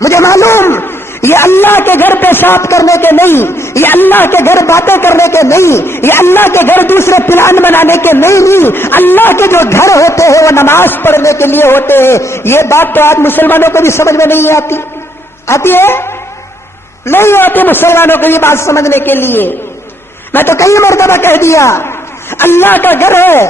مجھے معلوم یہ اللہ کے گھر پیشاب کرنے کے نہیں، یہ اللہ کے گھر باتیں کرنے کے نہیں، یہ اللہ کے گھر دوسرے پلان بنانے کے نہیں، اللہ کے جو گھر ہوتے ہیں وہ نماز پڑھنے کے لیے ہوتے ہیں۔ یہ بات تو آج مسلمانوں کو بھی سمجھ میں نہیں آتی ہے، نہیں آتی مسلمانوں کو یہ بات سمجھنے کے لیے۔ میں تو کئی مرتبہ کہہ دیا اللہ کا گھر ہے،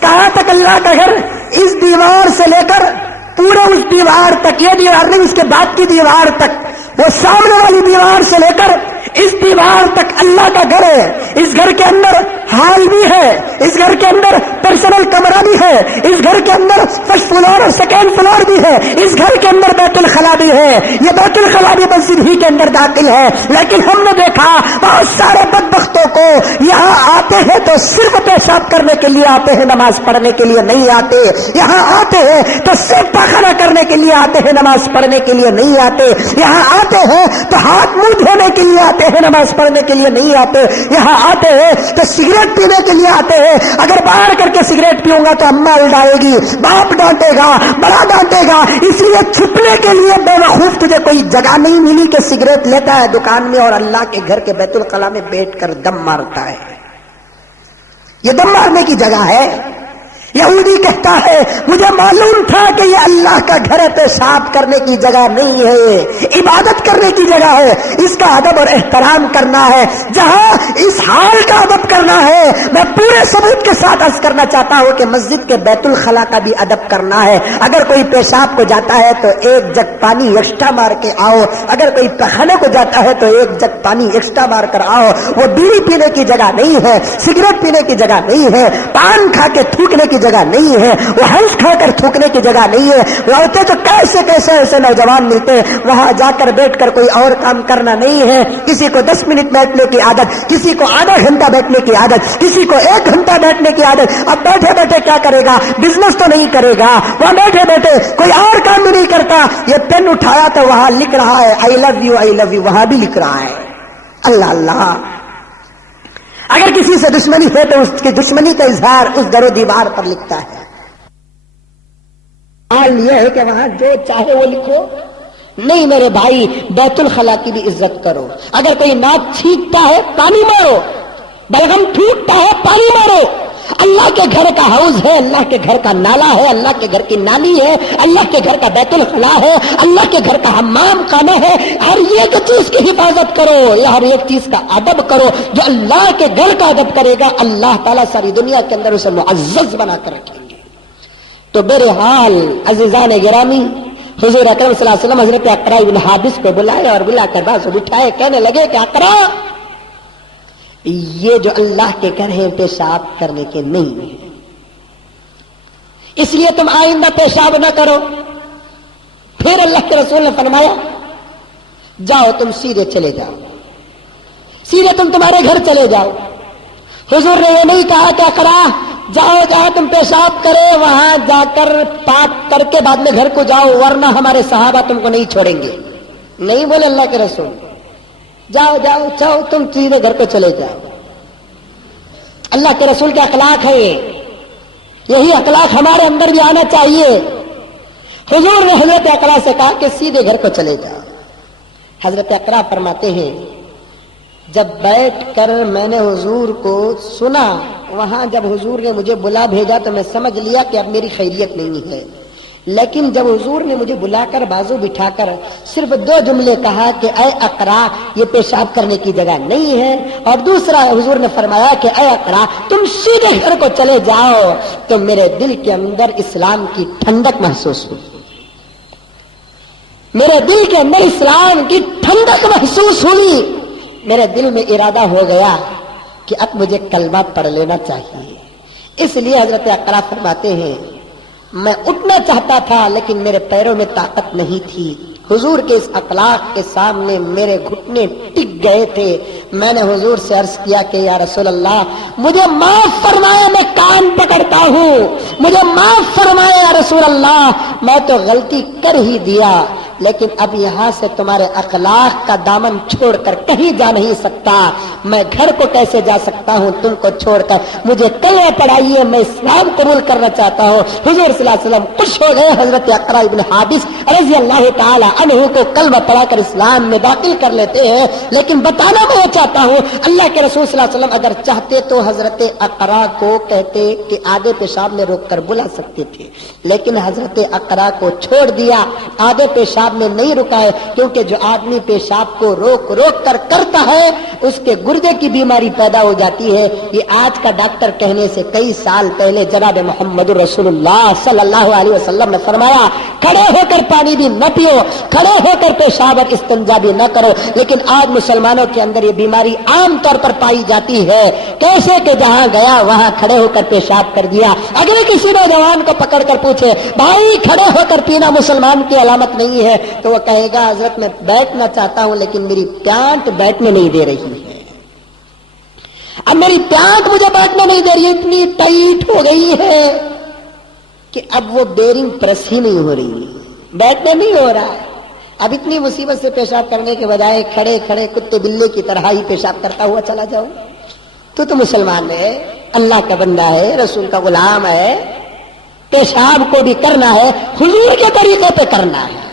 کہاں تک اللہ کا گھر؟ اس دیوار سے لے کر پورے اس دیوار تک، یہ دیوار نہیں اس کے بعد کی دیوار تک، وہ سامنے والی دیوار سے لے کر اس دیوار تک اللہ کا گھر ہے۔ اس گھر کے اندر ہال بھی ہے، اس گھر کے اندر پرسنل کمرہ بھی ہے، اس گھر کے اندر فرسٹ فلور اور سیکنڈ فلور بھی ہے، اس گھر کے اندر بیت الخلا بھی ہے۔ یہ بیت الخلا بھی مسجد ہی کے اندر داخل ہے، لیکن ہم نے دیکھا بہت سارے بدبختوں کو یہاں آتے ہیں تو صرف پیشاب کرنے کے لیے آتے ہیں، نماز پڑھنے کے لیے نہیں آتے۔ یہاں آتے ہیں تو صرف پاخانہ کرنے کے لیے آتے ہیں، نماز پڑھنے کے لیے نہیں آتے۔ یہاں آتے ہیں تو ہاتھ منہ دھونے کے لیے آتے ہیں، نماز پڑھنے کے لیے نہیں آتے۔ یہاں آتے ہیں تو سگریٹ پینے کے لیے آتے ہیں، اگر باہر کر کے سگریٹ پیوں گا تو اماں الڈائے گی، باپ ڈانٹے گا، بڑا ڈانٹے گا، اس لیے چھپنے کے لیے بے وقوف تجھے کوئی جگہ نہیں ملی کہ سگریٹ لیتا ہے دکان میں اور اللہ کے گھر کے بیت الخلا میں بیٹھ کر دم مارتا ہے۔ یہ دم مارنے کی جگہ ہے۔ یہودی کہتا ہے مجھے معلوم تھا کہ یہ اللہ کا گھر ہے، پیشاب کرنے کی جگہ نہیں ہے، عبادت کرنے کی جگہ ہے، اس کا ادب اور احترام کرنا ہے۔ جہاں اس حال کا ادب کرنا ہے، میں پورے ثبوت کے ساتھ عرض کرنا چاہتا ہوں کہ مسجد کے بیت الخلا کا بھی ادب کرنا ہے۔ اگر کوئی پیشاب کو جاتا ہے تو ایک جگ پانی ایکسٹرا مار کے آؤ، اگر کوئی پخانے کو جاتا ہے تو ایک جگ پانی ایکسٹرا مار کر آؤ۔ وہ بیڑی پینے کی جگہ نہیں ہے، سگریٹ پینے کی جگہ نہیں ہے، پان کھا کے تھوکنے کی جگہ نہیں ہے، وہ ہنس کھا کر تھوکنے کی جگہ نہیں ہے. لوٹے تو کیسے کیسے ایسے نوجوان ملتے ہیں، وہاں جا کر بیٹھ کر کوئی اور کام کرنا نہیں ہے. کسی کو 10 منٹ بیٹھنے کی عادت، کسی کو آدھا گھنٹہ بیٹھنے کی عادت، کسی کو 1 گھنٹہ بیٹھنے کی عادت. اب بیٹھے بیٹھے کیا کرے گا؟ بزنس تو نہیں کرے گا، وہاں بیٹھے بیٹھے کوئی اور کام بھی نہیں کرتا. یہ پین اٹھایا تو وہاں لکھ رہا ہے آئی love you I love you, وہاں بھی لکھ رہا ہے. اللہ اللہ. اگر کسی سے دشمنی ہے تو اس کی دشمنی کا اظہار اس در و دیوار پر لکھتا ہے. حال یہ ہے کہ وہاں جو چاہے وہ لکھو. نہیں میرے بھائی، بیت الخلا کی بھی عزت کرو. اگر کوئی ناک چھینکتا ہے پانی مارو، بلغم ٹوٹتا ہے پانی مارو. اللہ کے گھر کا حوض ہے، اللہ کے گھر کا نالا ہے، اللہ کے گھر کی نالی ہے، اللہ کے گھر کا بیت الخلا ہے، اللہ کے گھر کا حمام خانہ ہے. ہر ایک چیز کی حفاظت کرو، یا ہر ایک چیز کا ادب کرو. جو اللہ کے گھر کا ادب کرے گا اللہ تعالیٰ ساری دنیا کے اندر اسے معزز بنا کر رکھیں گے. تو بہرحال عزیزان گرامی، حضور اکرم صلی اللہ علیہ وسلم حضرت اقرا بن حابس کو بلائے اور بلا کر بازو بٹھائے. کہنے لگے کہ اقرا، یہ جو اللہ کے گھر ہیں پیشاب کرنے کے نہیں ہیں، اس لیے تم آئندہ پیشاب نہ کرو. پھر اللہ کے رسول نے فرمایا جاؤ تم سیدھے چلے جاؤ، سیدھے تم تمہارے گھر چلے جاؤ. حضور نے یہ نہیں کہا کہ اقرا جاؤ جاؤ تم پیشاب کرے، وہاں جا کر پاک کر کے بعد میں گھر کو جاؤ ورنہ ہمارے صحابہ تم کو نہیں چھوڑیں گے. نہیں بولے اللہ کے رسول، جاؤ جاؤ جاؤ تم سیدھے گھر کو چلے جاؤ. اللہ کے رسول کے اخلاق ہے یہی اخلاق ہمارے اندر بھی آنا چاہیے. حضور نے حضرت اقرا سے کہا کہ سیدھے گھر کو چلے جاؤ. حضرت اقرا فرماتے ہیں جب بیٹھ کر میں نے حضور کو سنا، وہاں جب حضور نے مجھے بلا بھیجا تو میں سمجھ لیا کہ اب میری خیریت نہیں ہے. لیکن جب حضور نے مجھے بلا کر بازو بٹھا کر صرف 2 جملے کہا کہ اے اقرا یہ پیشاب کرنے کی جگہ نہیں ہے، اور دوسرا حضور نے فرمایا کہ اے اقرا تم سیدھے گھر کو چلے جاؤ، تو میرے دل کے اندر اسلام کی ٹھنڈک محسوس ہوئی. میرے دل کے اندر اسلام کی ٹھنڈک محسوس ہوئی. میرے دل میں ارادہ ہو گیا کہ اب مجھے کلمہ پڑھ لینا چاہیے. اس لیے حضرت اقرا فرماتے ہیں میں اٹھنا چاہتا تھا لیکن میرے پیروں میں طاقت نہیں تھی. حضور کے اس اخلاق کے سامنے میرے گھٹنے ٹک گئے تھے. میں نے حضور سے عرض کیا کہ یا رسول اللہ مجھے معاف فرمائے، میں کان پکڑتا ہوں، مجھے معاف فرمائے یا رسول اللہ، میں تو غلطی کر ہی دیا، لیکن اب یہاں سے تمہارے اخلاق کا دامن چھوڑ کر کہیں جا نہیں سکتا. میں گھر کو کیسے جا سکتا ہوں تم کو چھوڑ کر؟ مجھے کلمہ پڑھائیے، میں اسلام قبول کرنا چاہتا ہوں. حضور صلی اللہ علیہ وسلم خوش ہو گئے. حضرت اقرا بن حابس رضی اللہ تعالی عنہ کو کلمہ پڑھا کر اسلام میں داخل کر لیتے ہیں. لیکن بتانا میں چاہتا ہوں اللہ کے رسول صلی اللہ علیہ وسلم اگر چاہتے تو حضرت اقرا کو کہتے کہ آدھے پیشاب میں روک کر بلا سکتے تھے، لیکن حضرت اقرا کو چھوڑ دیا، آدھے پیشاب میں نہیں رکائے، کیونکہ جو آدمی پیشاب کو روک روک کر کرتا ہے اس کے گردے کی بیماری پیدا ہو جاتی ہے. یہ آج کا ڈاکٹر کہنے سے کئی سال پہلے جناب محمد رسول اللہ صلی اللہ علیہ وسلم نے فرمایا کھڑے ہو کر پانی بھی نہ پیو، کھڑے ہو کر پیشاب اور استنجا بھی نہ کرو. لیکن آج مسلمانوں کے اندر یہ بیماری عام طور پر پائی جاتی ہے. کیسے کہ جہاں گیا وہاں کھڑے ہو کر پیشاب کر دیا. اگر کسی نوجوان کو پکڑ کر پوچھے بھائی کھڑے ہو کر پینا مسلمان کی علامت نہیں ہے، تو وہ کہے گا حضرت میں بیٹھنا چاہتا ہوں لیکن میری پیانٹ بیٹھنے نہیں دے رہی ہے، اب میری پیانٹ مجھے بیٹھنے نہیں دے رہی ہے، اتنی ٹائٹ ہو گئی ہے کہ اب وہ بیرنگ پریس ہی نہیں ہو رہی، بیٹھنے نہیں ہو رہا ہے. اب اتنی مصیبت سے پیشاب کرنے کے بجائے کھڑے کھڑے کتے بلے کی طرح ہی پیشاب کرتا ہوا چلا جاؤ. تو مسلمان ہے، اللہ کا بندہ ہے، رسول کا غلام ہے. پیشاب کو بھی کرنا ہے حضور کے طریقے پہ کرنا ہے،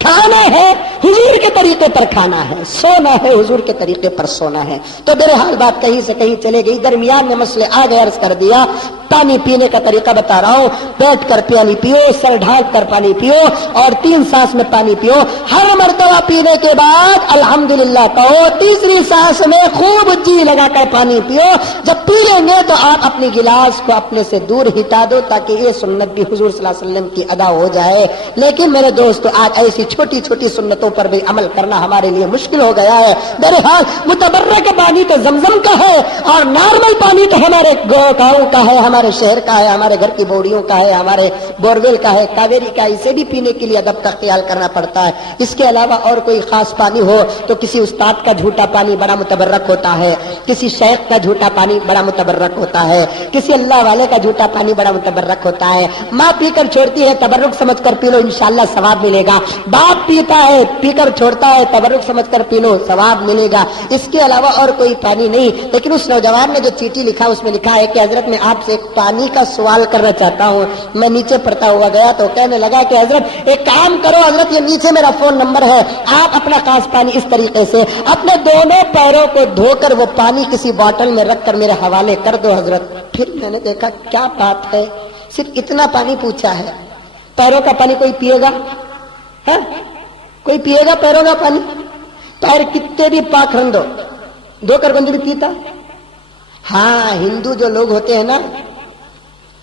کھانا ہے حضور کے طریقے پر کھانا ہے، سونا ہے حضور کے طریقے پر سونا ہے. تو بہرحال بات کہیں سے کہیں چلے گئی. درمیان میں مسئلے آ گئے، عرض کر دیا پانی پینے کا طریقہ بتا رہا ہوں. بیٹھ کر پانی پیو، سر ڈھانپ کر پانی پیو اور 3 سانس میں پانی پیو. ہر مرتبہ پینے کے بعد الحمدللہ کہو. تیسری سانس میں خوب جی لگا کر پانی پیو. جب پی لیں گے تو آپ اپنی گلاس کو اپنے سے دور ہٹا دو تاکہ یہ سنت بھی حضور صلی اللہ علیہ وسلم کی ادا ہو جائے. لیکن میرے دوستو آج ایسی چھوٹی چھوٹی سنتوں پر بھی عمل کرنا ہمارے لیے مشکل ہو گیا ہے. بہرحال متبرک پانی تو زمزم کا ہے اور نارمل پانی تو ہمارے گاؤں کا ہے، ہمارے شہر کا ہے, ہمارے گھر کی بوڑیوں کا ہے, ہمارے بورویل کا ہے, کاویری کا ہے, اسے بھی پینے کے لیے ادب کا خیال کرنا پڑتا ہے. اس کے علاوہ اور کوئی خاص پانی ہو تو کسی استاد کا جھوٹا پانی بڑا متبرک ہوتا ہے, کسی شیخ کا جھوٹا پانی بڑا متبرک ہوتا ہے, کسی اللہ والے کا جھوٹا پانی بڑا متبرک ہوتا ہے. ماں پی کر چھوڑتی ہے, تبرک سمجھ کر پی لو, انشاءاللہ ثواب ملے گا. باپ پیتا ہے, پی کر چھوڑتا ہے, تبرک سمجھ کر پی لو, ثواب ملے گا. اس کے علاوہ اور کوئی پانی نہیں. لیکن اس نوجوان نے جو چیٹھی لکھا اس میں لکھا ہے کہ حضرت میں آپ سے ایک پانی کا سوال کرنا چاہتا ہوں. میں نیچے پڑتا ہوا گیا تو کہنے لگا کہ حضرت ایک کام کرو, حضرت یہ نیچے میرا فون نمبر ہے, آپ اپنا خاص پانی اس طریقے سے اپنے دونوں پیروں کو دھو کر وہ پانی کسی باٹل میں رکھ کر میرے حوالے کر دو حضرت. پھر میں نے دیکھا کیا بات ہے, صرف اتنا پانی پوچھا ہے. پیروں کا پانی کوئی پیے گا؟ ہے کوئی پیے گا پیروں کا پانی؟ پیر کتنے بھی پاک رندو دھو کر بندی بھی پیتا. ہاں ہندو جو لوگ ہوتے ہیں نا,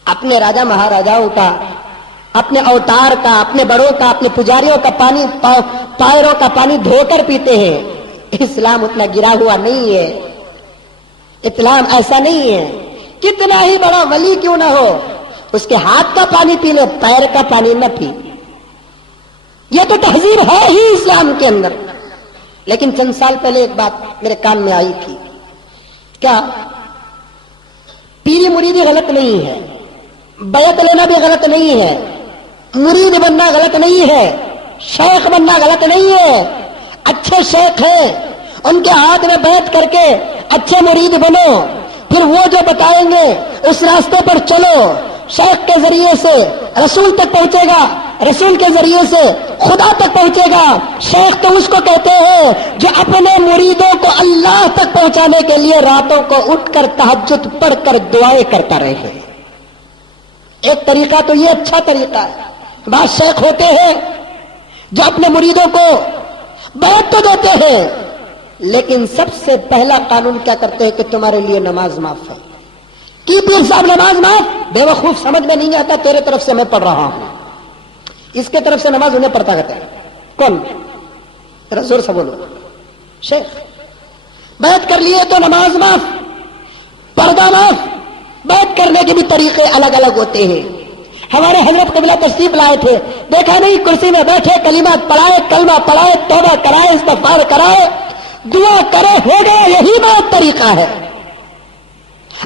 اپنے راجا مہاراجاؤں کا, اپنے اوتار کا, اپنے بڑوں کا, اپنے پجاریوں کا پانی پیروں کا پانی دھو کر پیتے ہیں. اسلام اتنا گرا ہوا نہیں ہے, اسلام ایسا نہیں ہے. کتنا ہی بڑا ولی کیوں نہ ہو, اس کے ہاتھ کا پانی پی لے, پیر کا پانی نہ پی. یہ تو تہذیب ہے ہی اسلام کے اندر. لیکن چند سال پہلے ایک بات میرے کان میں آئی تھی. کیا پیری مریدی غلط نہیں ہے, بیعت لینا بھی غلط نہیں ہے, مرید بننا غلط نہیں ہے, شیخ بننا غلط نہیں ہے. اچھے شیخ ہیں, ان کے ہاتھ میں بیعت کر کے اچھے مرید بنو, پھر وہ جو بتائیں گے اس راستے پر چلو. شیخ کے ذریعے سے رسول تک پہنچے گا, رسول کے ذریعے سے خدا تک پہنچے گا. شیخ تو اس کو کہتے ہیں جو اپنے مریدوں کو اللہ تک پہنچانے کے لیے راتوں کو اٹھ کر تہجد پڑھ کر دعائیں کرتا رہے. ایک طریقہ تو یہ اچھا طریقہ ہے. بعض شیخ ہوتے ہیں جو اپنے مریدوں کو بیعت تو دیتے ہیں, لیکن سب سے پہلا قانون کیا کرتے ہیں کہ تمہارے لیے نماز معاف ہے. کی پیر صاحب نماز معاف؟ بے وقوف, سمجھ میں نہیں آتا, تیرے طرف سے میں پڑھ رہا ہوں, اس کے طرف سے نماز انہیں پڑھتا کہتا ہے. کون؟ ذرا زور سے بولو. شیخ. بیعت کر لیے تو نماز معاف, پردہ معاف. بیعت کرنے کے بھی طریقے الگ الگ ہوتے ہیں. ہمارے حضرت قبلہ تشریف لائے تھے, دیکھا نہیں, کرسی میں بیٹھے, کلمات پڑھائے, کلمہ پڑھائے, توبہ کرائے, استغفار کرائے, دعا کرے, ہو گیا. یہی بات طریقہ ہے.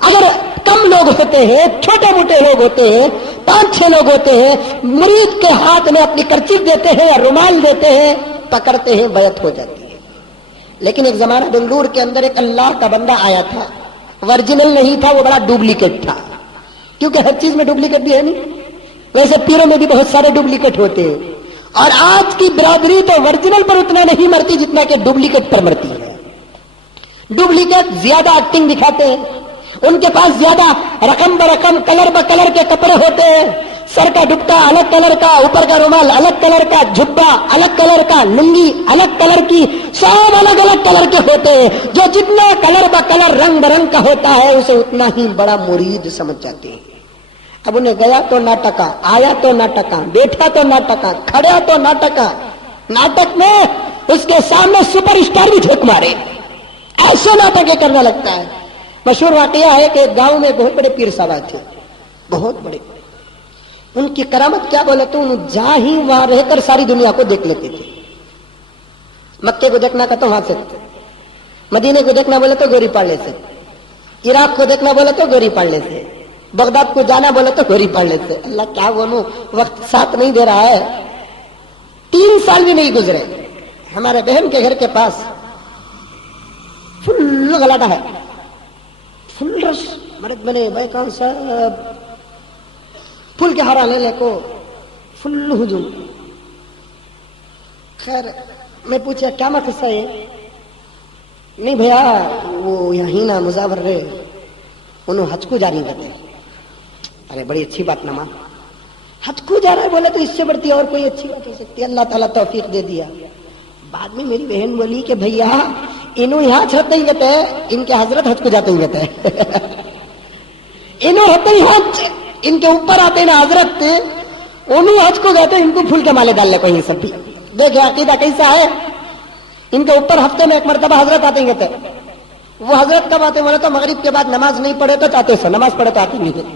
اگر کم لوگ ہوتے ہیں, چھوٹے موٹے لوگ ہوتے ہیں, 5-6 لوگ ہوتے ہیں, مرید کے ہاتھ میں اپنی کرچیف دیتے ہیں یا رومال دیتے ہیں, پکڑتے ہیں, بیعت ہو جاتی ہے. لیکن ایک زمانہ بنگلور کے اندر ایک اللہ کا بندہ آیا تھا, ورجنل نہیں تھا, وہ بڑا ڈپلیکیٹ تھا, کیونکہ ہر چیز میں ڈپلیکیٹ بھی ہے نہیں. ویسے پیروں میں بھی بہت سارے ڈپلیکیٹ ہوتے ہیں, اور آج کی برادری تو ورجنل پر اتنا نہیں مرتی جتنا کہ ڈپلیکیٹ پر مرتی ہے. ڈپلیکیٹ زیادہ ایکٹنگ دکھاتے ہیں, ان کے پاس زیادہ رقم برقم, کلر ب کلر کے کپڑے ہوتے ہیں, سر کا ڈپٹا الگ کلر کا, اوپر کا رومال الگ کلر کا, جھبا الگ کلر کا, لنگی الگ کلر کی, سب الگ الگ کلر کے ہوتے ہیں. جو جتنا کلر ب کلر, رنگ برنگ کا ہوتا ہے, اسے اتنا ہی بڑا مرید سمجھ جاتے ہیں. اب انہیں گیا تو نہ ٹکا, آیا تو نہ ٹکا, بیٹھا تو نہ ٹکا, کھڑا تو نہ ٹکا. ناٹک میں اس کے سامنے سپر اسٹار بھی جھک مارے, ایسے ناٹک کرنے لگتا ہے. مشہور واقعہ ہے کہ گاؤں میں بہت بڑے پیر صاحب تھے, بہت بڑے. ان کی کرامت کیا بولے تو جہاں ہی وہاں رہ کر ساری دنیا کو دیکھ لیتے تھے. مکے کو دیکھنا کا تو وہاں سے, مدینے کو دیکھنا بولے تو گوری پاڑلے سے, عراق کو دیکھنا بولے تو گوری پاڑلے سے, بغداد کو جانا بولے تو گوری پاڑلے سے. اللہ کیا بولوں, وقت ساتھ نہیں دے رہا ہے. 3 سال بھی نہیں گزرے, ہمارے بہن کے گھر کے پاس فل غلاٹا ہے, فل رش, مرد بنے بھائی کون صاحب, پھول کے ہارا لے لے کو فل ہجوم. خیر میں پوچھا کیا قصہ ہے؟ نہیں بھیا وہ یہیں نا مزاور رہے, انہوں حج کو جاری کرتے. ارے بڑی اچھی بات نما, حج کو جا رہا ہے بولے تو اس سے بڑھتی اور کوئی اچھی بات ہو سکتی ہے. اللہ تعالیٰ توفیق دے دیا. بعد میں میری بہن بولی کہ بھیا انہوں یہاں حج نہیں کہتے ہیں, ان کے حضرت حج کو جاتے ہی کہتے ہیں. انہوں ہوتے ہی حج, ان کے اوپر آتے نا حضرت, انہوں حج کو گئے, ان کو پھول کے مالے ڈال لے کوئی سب بھی. دیکھیں عقیدہ کیسا ہے. ان کے اوپر ہفتے میں 1 مرتبہ حضرت آتے ہی کہتے ہیں. وہ حضرت کب آتے بولے تو مغرب کے بعد نماز نہیں پڑھے تو چاہتے سے, نماز پڑھے تو آتے نہیں.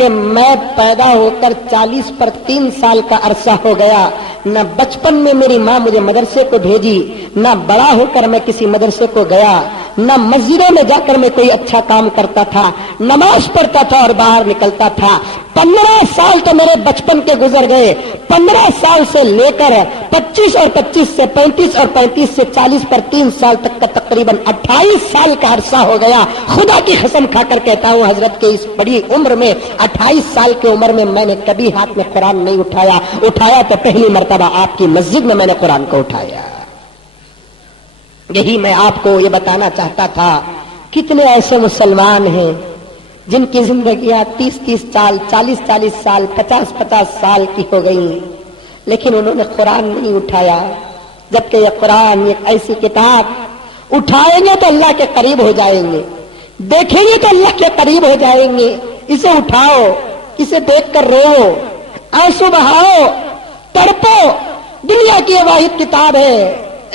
کہ میں پیدا ہو کر 40 پر 3 سال کا عرصہ ہو گیا، نہ بچپن میں میری ماں مجھے مدرسے کو بھیجی، نہ بڑا ہو کر میں کسی مدرسے کو گیا، نہ مسجدوں میں جا کر میں کوئی اچھا کام کرتا تھا، نماز پڑھتا تھا اور باہر نکلتا تھا۔ 15 سال تو میرے بچپن کے گزر گئے، 15 سال سے لے کر 25 اور 25 سے 35 اور 35 سے 40 پر 3 سال تک کا تقریباً 28 سال کا عرصہ ہو گیا۔ خدا کی قسم کھا کر کہتا ہوں حضرت کے اس بڑی عمر میں 28 سال کی عمر میں نے کبھی ہاتھ میں قرآن نہیں اٹھایا تو پہلی مرتبہ آپ کی مسجد میں نے قرآن کو اٹھایا۔ یہی میں آپ کو یہ بتانا چاہتا تھا، کتنے ایسے مسلمان ہیں جن کی زندگیاں 30 سال، 40 سال، 50 سال کی ہو گئی، لیکن انہوں نے قرآن نہیں اٹھایا، جبکہ یہ قرآن ایک ایسی کتاب اٹھائیں گے تو اللہ کے قریب ہو جائیں گے، دیکھیں گے تو اللہ کے قریب ہو جائیں گے۔ اسے اٹھاؤ، اسے دیکھ کر رو، آنسو بہاؤ، تڑپو۔ دنیا کی یہ واحد کتاب ہے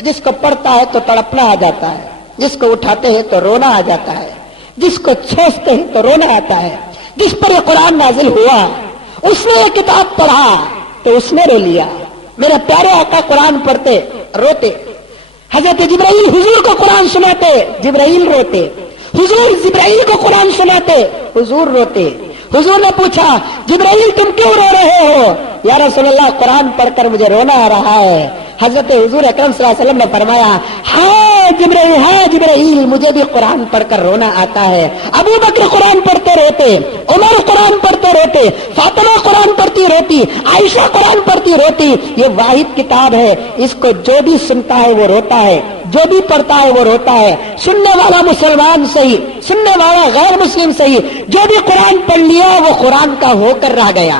جس کو پڑھتا ہے تو تڑپنا آ جاتا ہے، جس کو اٹھاتے ہیں تو رونا آ جاتا ہے، جس کو چھوستے ہیں تو رونا آتا ہے۔ جس پر یہ قرآن نازل ہوا اس نے یہ کتاب پڑھا تو اس نے رو لیا۔ میرے پیارے آقا قرآن پڑھتے روتے، حضرت جبرائیل حضور کو قرآن سناتے، جبرائیل روتے، حضور جبرائیل کو قرآن سناتے، حضور روتے۔ حضور نے پوچھا جبرائیل تم کیوں رو رہے ہو؟ یا رسول اللہ قرآن پڑھ کر مجھے رونا آ رہا ہے۔ حضرت حضور اکرم صلی اللہ علیہ وسلم نے فرمایا ہاں جبرائیل مجھے بھی قرآن پڑھ کر رونا آتا ہے۔ ابو بکر قرآن پڑھتے روتے، عمر قرآن پڑھتے روتے، فاطمہ قرآن پڑھتی روتی، عائشہ قرآن پڑھتی روتی۔ یہ واحد کتاب ہے، اس کو جو بھی سنتا ہے وہ روتا ہے، جو بھی پڑھتا ہے وہ روتا ہے۔ سننے والا مسلمان صحیح، سننے والا غیر مسلم صحیح، جو بھی قرآن پڑھ لیا وہ قرآن کا ہو کر رہ گیا،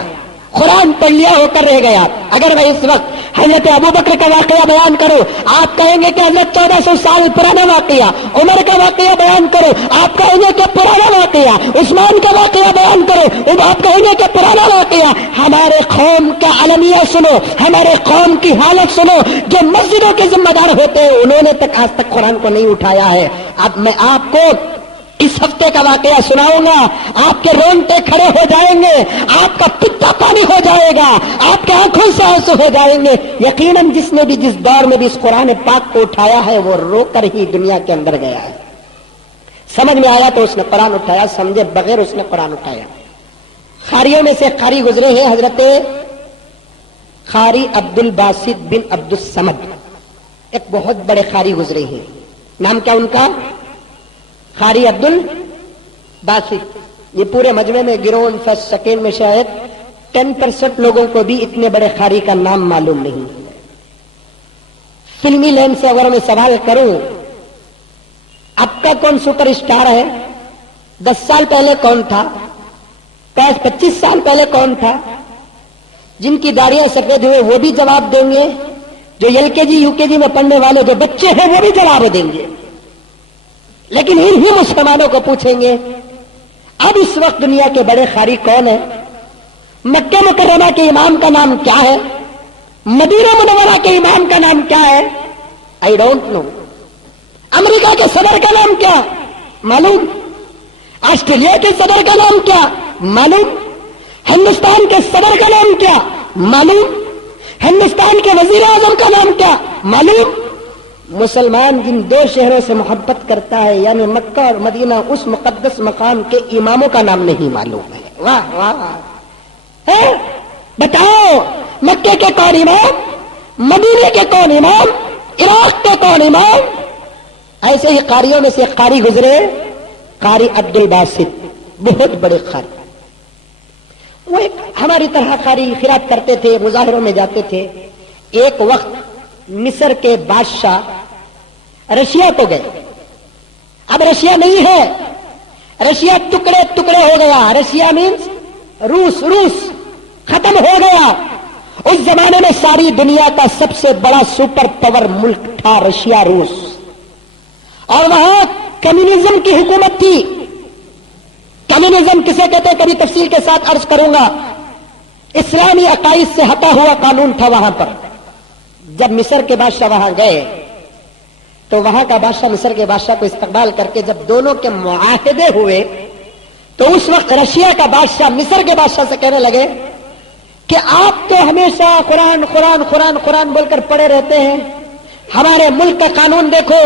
قرآن پڑھ لیا ہو کر رہ گیا۔ اگر میں اس وقت حضرت ابو بکر کا واقعہ بیان کروں آپ کہیں گے کہ حضرت 1400 سال پرانا واقعہ، عمر کا واقعہ بیان کرو آپ کہیں گے کہ پرانا واقعہ، عثمان کا واقعہ بیان کرو آپ کہیں گے کہ پرانا واقعہ۔ ہمارے قوم کا المیہ سنو، ہمارے قوم کی حالت سنو، جو مسجدوں کے ذمہ دار ہوتے ہیں انہوں نے تک آج تک قرآن کو نہیں اٹھایا ہے۔ اب میں آپ کو اس ہفتے کا واقعہ سناؤں گا، آپ کے رونگٹے کھڑے ہو جائیں گے، آپ کا پتا پانی ہو جائے گا، آپ کے آنکھوں سے آنسو ہو جائیں گے۔ یقیناً جس نے بھی جس دور میں بھی اس قرآن پاک کو اٹھایا ہے وہ رو کر ہی دنیا کے اندر گیا ہے۔ سمجھ میں آیا تو اس نے قرآن اٹھایا، سمجھے بغیر اس نے قرآن اٹھایا۔ قاریوں میں سے قاری گزرے ہیں حضرت قاری عبد الباسط بن عبد الصمد، ایک بہت بڑے قاری گزرے ہیں۔ نام کیا ان کا؟ قاری عبد الباسط۔ یہ پورے مجمع میں گرون فرسٹ سیکنڈ میں شاید 10% لوگوں کو بھی اتنے بڑے قاری کا نام معلوم نہیں۔ فلمی لین سے اگر میں سوال کروں اب کا کون سپر اسٹار ہے، 10 سال پہلے کون تھا، 25 سال پہلے کون تھا، جن کی داڑیاں سفید ہوئے وہ بھی جواب دیں گے، جو LKG UKG میں پڑھنے والے جو بچے ہیں وہ بھی جواب دیں گے۔ لیکن انہی مسلمانوں کو پوچھیں گے اب اس وقت دنیا کے بڑے قاری کون ہیں، مکہ مکرمہ کے امام کا نام کیا ہے، مدینہ منورہ کے امام کا نام کیا ہے، آئی ڈونٹ نو۔ امریکہ کے صدر کا نام کیا معلوم، آسٹریلیا کے صدر کا نام کیا معلوم، ہندوستان کے صدر کا نام کیا معلوم، ہندوستان کے وزیر اعظم کا نام کیا معلوم۔ مسلمان جن 2 شہروں سے محبت کرتا ہے یعنی مکہ اور مدینہ، اس مقدس مقام کے اماموں کا نام نہیں معلوم ہے۔ واہ واہ، بتاؤ مکے کے کون امام، مدینے کے کون امام، عراق کے کون امام۔ ایسے ہی قاریوں میں سے قاری گزرے قاری عبد الباسط، بہت بڑے قاری، وہ ایک ہماری طرح قاری خیرات کرتے تھے، مظاہروں میں جاتے تھے۔ ایک وقت مصر کے بادشاہ رشیا کو گئے، اب رشیا نہیں ہے، رشیا ٹکڑے ٹکڑے ہو گیا، رشیا مینز روس ختم ہو گیا۔ اس زمانے میں ساری دنیا کا سب سے بڑا سپر پاور ملک تھا رشیا، روس، اور وہاں کمیونزم کی حکومت تھی۔ کمیونزم کسے کہتے ہیں کبھی تفصیل کے ساتھ عرض کروں گا۔ اسلامی عقائد سے ہٹا ہوا قانون تھا وہاں پر۔ جب مصر کے بادشاہ وہاں گئے تو وہاں کا بادشاہ مصر کے بادشاہ کو استقبال کر کے جب دونوں کے معاہدے ہوئے تو اس وقت رشیا کا بادشاہ مصر کے بادشاہ سے کہنے لگے کہ آپ تو ہمیشہ قرآن قرآن قرآن قرآن بول کر پڑے رہتے ہیں، ہمارے ملک کا قانون دیکھو،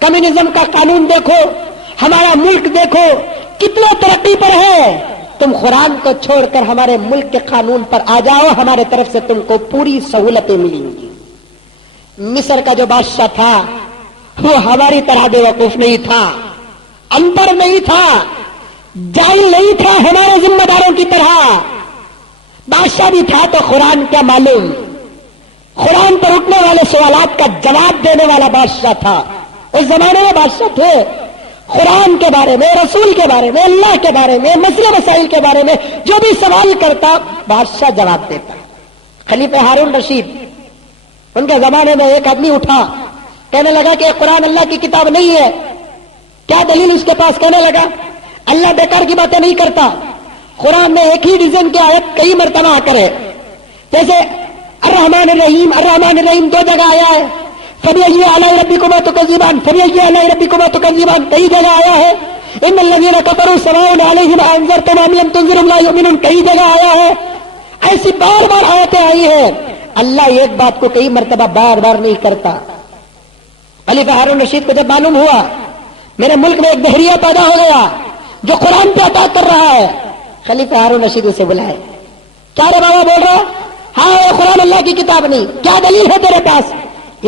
کمیونزم کا قانون دیکھو، ہمارا ملک دیکھو کتنا ترقی پر ہے، تم قرآن کو چھوڑ کر ہمارے ملک کے قانون پر آ جاؤ، ہمارے طرف سے تم کو پوری سہولتیں ملیں گی۔ مصر کا جو بادشاہ تھا وہ ہماری طرح بے وقوف نہیں تھا، ان پڑھ نہیں تھا، جاہل نہیں تھا ہمارے ذمہ داروں کی طرح، بادشاہ بھی تھا تو قرآن کیا معلوم، قرآن پر اٹھنے والے سوالات کا جواب دینے والا بادشاہ تھا۔ اس زمانے میں بادشاہ تھے، قرآن کے بارے میں، رسول کے بارے میں، اللہ کے بارے میں، مسئلے مسائل کے بارے میں جو بھی سوال کرتا بادشاہ جواب دیتا۔ خلیفہ ہارون رشید، ان کے زمانے میں ایک آدمی اٹھا، کہنے لگا کہ قرآن اللہ کی کتاب نہیں ہے۔ کیا دلیل اس کے پاس؟ کہنے لگا اللہ بیکار کی باتیں نہیں کرتا، قرآن میں ایک ہی ڈیزائن کی آیت کئی مرتبہ آ کر ہے، جیسے الرحمن الرحیم، الرحمن الرحیم 2 جگہ آیا ہے، فبأي آلاء ربكما تكذبان، فبأي آلاء ربكما تكذبان کئی جگہ آیا ہے، ان الذين كفروا سواء عليهم أأنذرتهم أم لم تنذرهم لا يؤمنون کئی جگہ آیا ہے۔ ایسی بار بار آیتیں آئی ہیں، اللہ ایک بات کو کئی مرتبہ بار بار نہیں کرتا۔ خلیفہ ہارون رشید کو جب معلوم ہوا میرے ملک میں ایک دہریہ پیدا ہو گیا جو قرآن پہ اطاعت کر رہا ہے، خلیفہ ہارون رشید اسے بلائے، کیا رے بابا بول رہا؟ ہاں یہ قرآن اللہ کی کتاب نہیں، کیا دلیل ہے تیرے پاس؟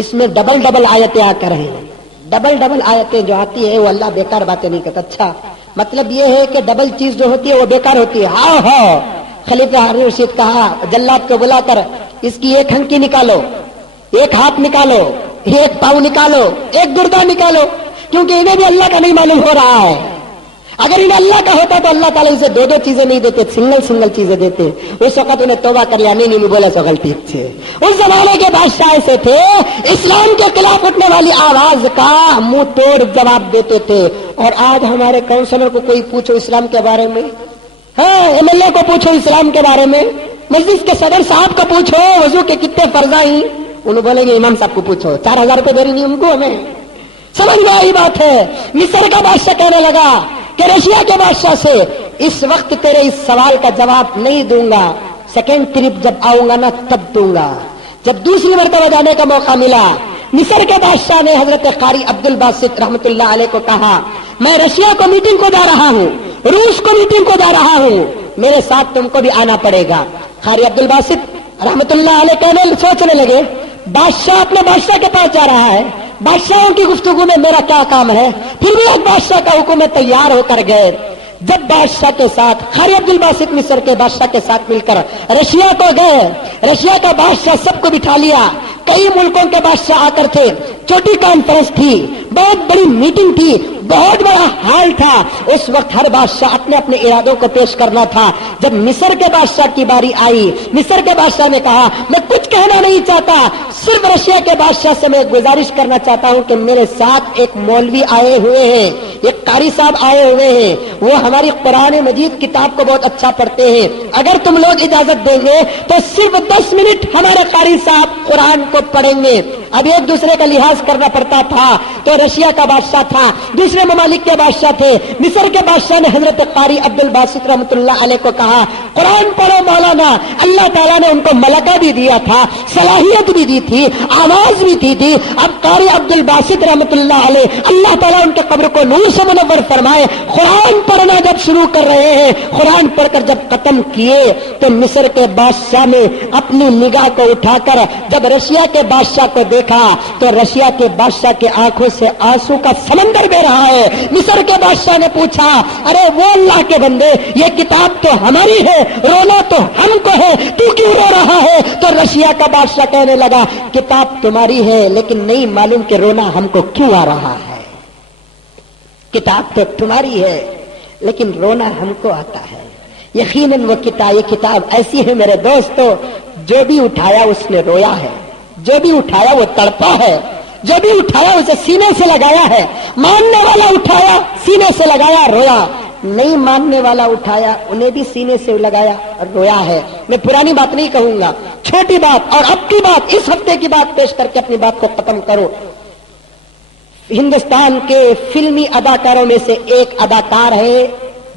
اس میں ڈبل ڈبل آیتیں آ کر ہیں، ڈبل ڈبل آیتیں جو آتی ہے وہ اللہ بیکار باتیں نہیں کرتا۔ اچھا مطلب یہ ہے کہ ڈبل چیز جو ہوتی ہے وہ بیکار ہوتی ہے؟ ہاں ہاں۔ خلیفہ ہارون رشید کہا جلاد کو بلا کر اس کی ایک ہنکی نکالو، ایک ہاتھ نکالو، ایک پاؤں نکالو، ایک گردہ نکالو، کیونکہ انہیں بھی اللہ کا نہیں معلوم ہو رہا ہے۔ اگر انہیں اللہ کا ہوتا تو اللہ تعالیٰ اسے 2 چیزیں نہیں دیتے، سنگل چیزیں دیتے۔ اس وقت انہیں توبہ کر لیا، نہیں بولا سو غلطی تھے۔ اس زمانے کے بادشاہ ایسے تھے، اسلام کے خلاف اٹھنے والی آواز کا منہ توڑ جواب دیتے تھے۔ اور آج ہمارے کونسلر کو کوئی پوچھو اسلام کے بارے میں، ہاں ایم ایل اے کو پوچھو اسلام کے بارے میں، مسجد کے صدر صاحب کو پوچھو وضو کے کتنے فرض ہیں، انہوں بولیں گے امام صاحب کو پوچھو 4000 روپے دے رہی نہیں ان کو ہمیں۔ سمجھ میں آئی بات ہے؟ مصر کا بادشاہ کہنے لگا کہ رشیا کے بادشاہ سے اس وقت تیرے اس سوال کا جواب نہیں دوں گا، سیکنڈ ٹرپ جب آؤں گا نا تب دوں گا۔ جب دوسری مرتبہ جانے کا موقع ملا، مصر کے بادشاہ نے حضرت قاری عبد الباسط رحمۃ اللہ علیہ کو کہا میں رشیا کو میٹنگ کو جا رہا ہوں، روس کو میٹنگ کو جا رہا ہوں، میرے ساتھ تم کو بھی آنا پڑے گا۔ قاری عبد الباسط رحمۃ اللہ علیہ کہنے سوچنے لگے بادشاہ اپنے بادشاہ کے پاس جا رہا ہے، بادشاہوں کی گفتگو میں میرا کیا کام ہے؟ پھر بھی ایک بادشاہ کا حکم میں تیار ہو کر گئے۔ جب بادشاہ کے ساتھ قاری عبد الباسط مصر کے بادشاہ کے ساتھ مل کر رشیا کو گئے، رشیا کا بادشاہ سب کو بٹھا لیا، کئی ملکوں کے بادشاہ آ کر تھے، چھوٹی کانفرنس تھی، بہت بڑی میٹنگ تھی، بہت بڑا ہال تھا۔ اس وقت ہر بادشاہ اپنے اپنے ارادوں کو پیش کرنا تھا۔ جب مصر کے بادشاہ کی باری آئی، مصر کے بادشاہ نے کہا میں کچھ کہنا نہیں چاہتا، صرف رشیا کے بادشاہ سے میں گزارش کرنا چاہتا ہوں کہ میرے ساتھ ایک مولوی آئے ہوئے ہیں، ایک قاری صاحب آئے ہوئے ہیں، وہ ہماری قرآن مجید کتاب کو بہت اچھا پڑھتے ہیں، اگر تم لوگ اجازت دیں گے تو صرف 10 منٹ ہمارے قاری صاحب قرآن کو پڑھیں گے۔ اب ایک دوسرے کا لحاظ کرنا پڑتا تھا، تو رشیا کا بادشاہ تھا، دوسرے ممالک کے بادشاہ تھے۔ مصر کے بادشاہ نے حضرت قاری عبد الباسط رحمۃ اللہ علیہ کو کہا قرآن پڑھو مولانا، اللہ تعالیٰ نے ان کو ملکہ بھی دیا تھا، صلاحیت بھی دی تھی، آواز بھی دی تھی۔ اب قاری عبد الباسط رحمۃ اللہ علیہ اللہ تعالیٰ ان کے قبر کو نور سے منور فرمائے، قرآن پڑھنا جب شروع کر رہے ہیں، قرآن پڑھ کر جب ختم کیے تو مصر کے بادشاہ نے اپنی نگاہ کو اٹھا کر جب رشیا کے بادشاہ کو دیکھا تو رشیا کے بادشاہ کے آنکھوں سے آنسو کا سمندر بہ رہا ہے۔ مصر کے بادشاہ نے پوچھا ارے وہ اللہ کے بندے، یہ کتاب تو ہماری ہے، رونا تو ہم کو ہے، تو کیوں رو رہا ہے؟ تو رشیا کا بادشاہ کہنے لگا کتاب تمہاری ہے لیکن نہیں معلوم کہ رونا ہم کو کیوں آ رہا ہے۔ کتاب تو تمہاری ہے لیکن رونا ہم کو آتا ہے۔ یقیناً وہ کتاب ایسی ہے میرے دوستو، جو بھی اٹھایا اس نے رویا ہے، جو بھی اٹھایا وہ تڑپا ہے، جو بھی اٹھایا اسے سینے سے لگایا ہے۔ ماننے والا اٹھایا سینے سے لگایا رویا، نہیں ماننے والا اٹھایا انہیں بھی سینے سے لگایا رویا ہے۔ میں پرانی بات نہیں کہوں گا، چھوٹی بات اور اب کی بات، اس ہفتے کی بات پیش کر کے اپنی بات کو ختم کرو۔ ہندوستان کے فلمی اداکاروں میں سے ایک اداکار ہے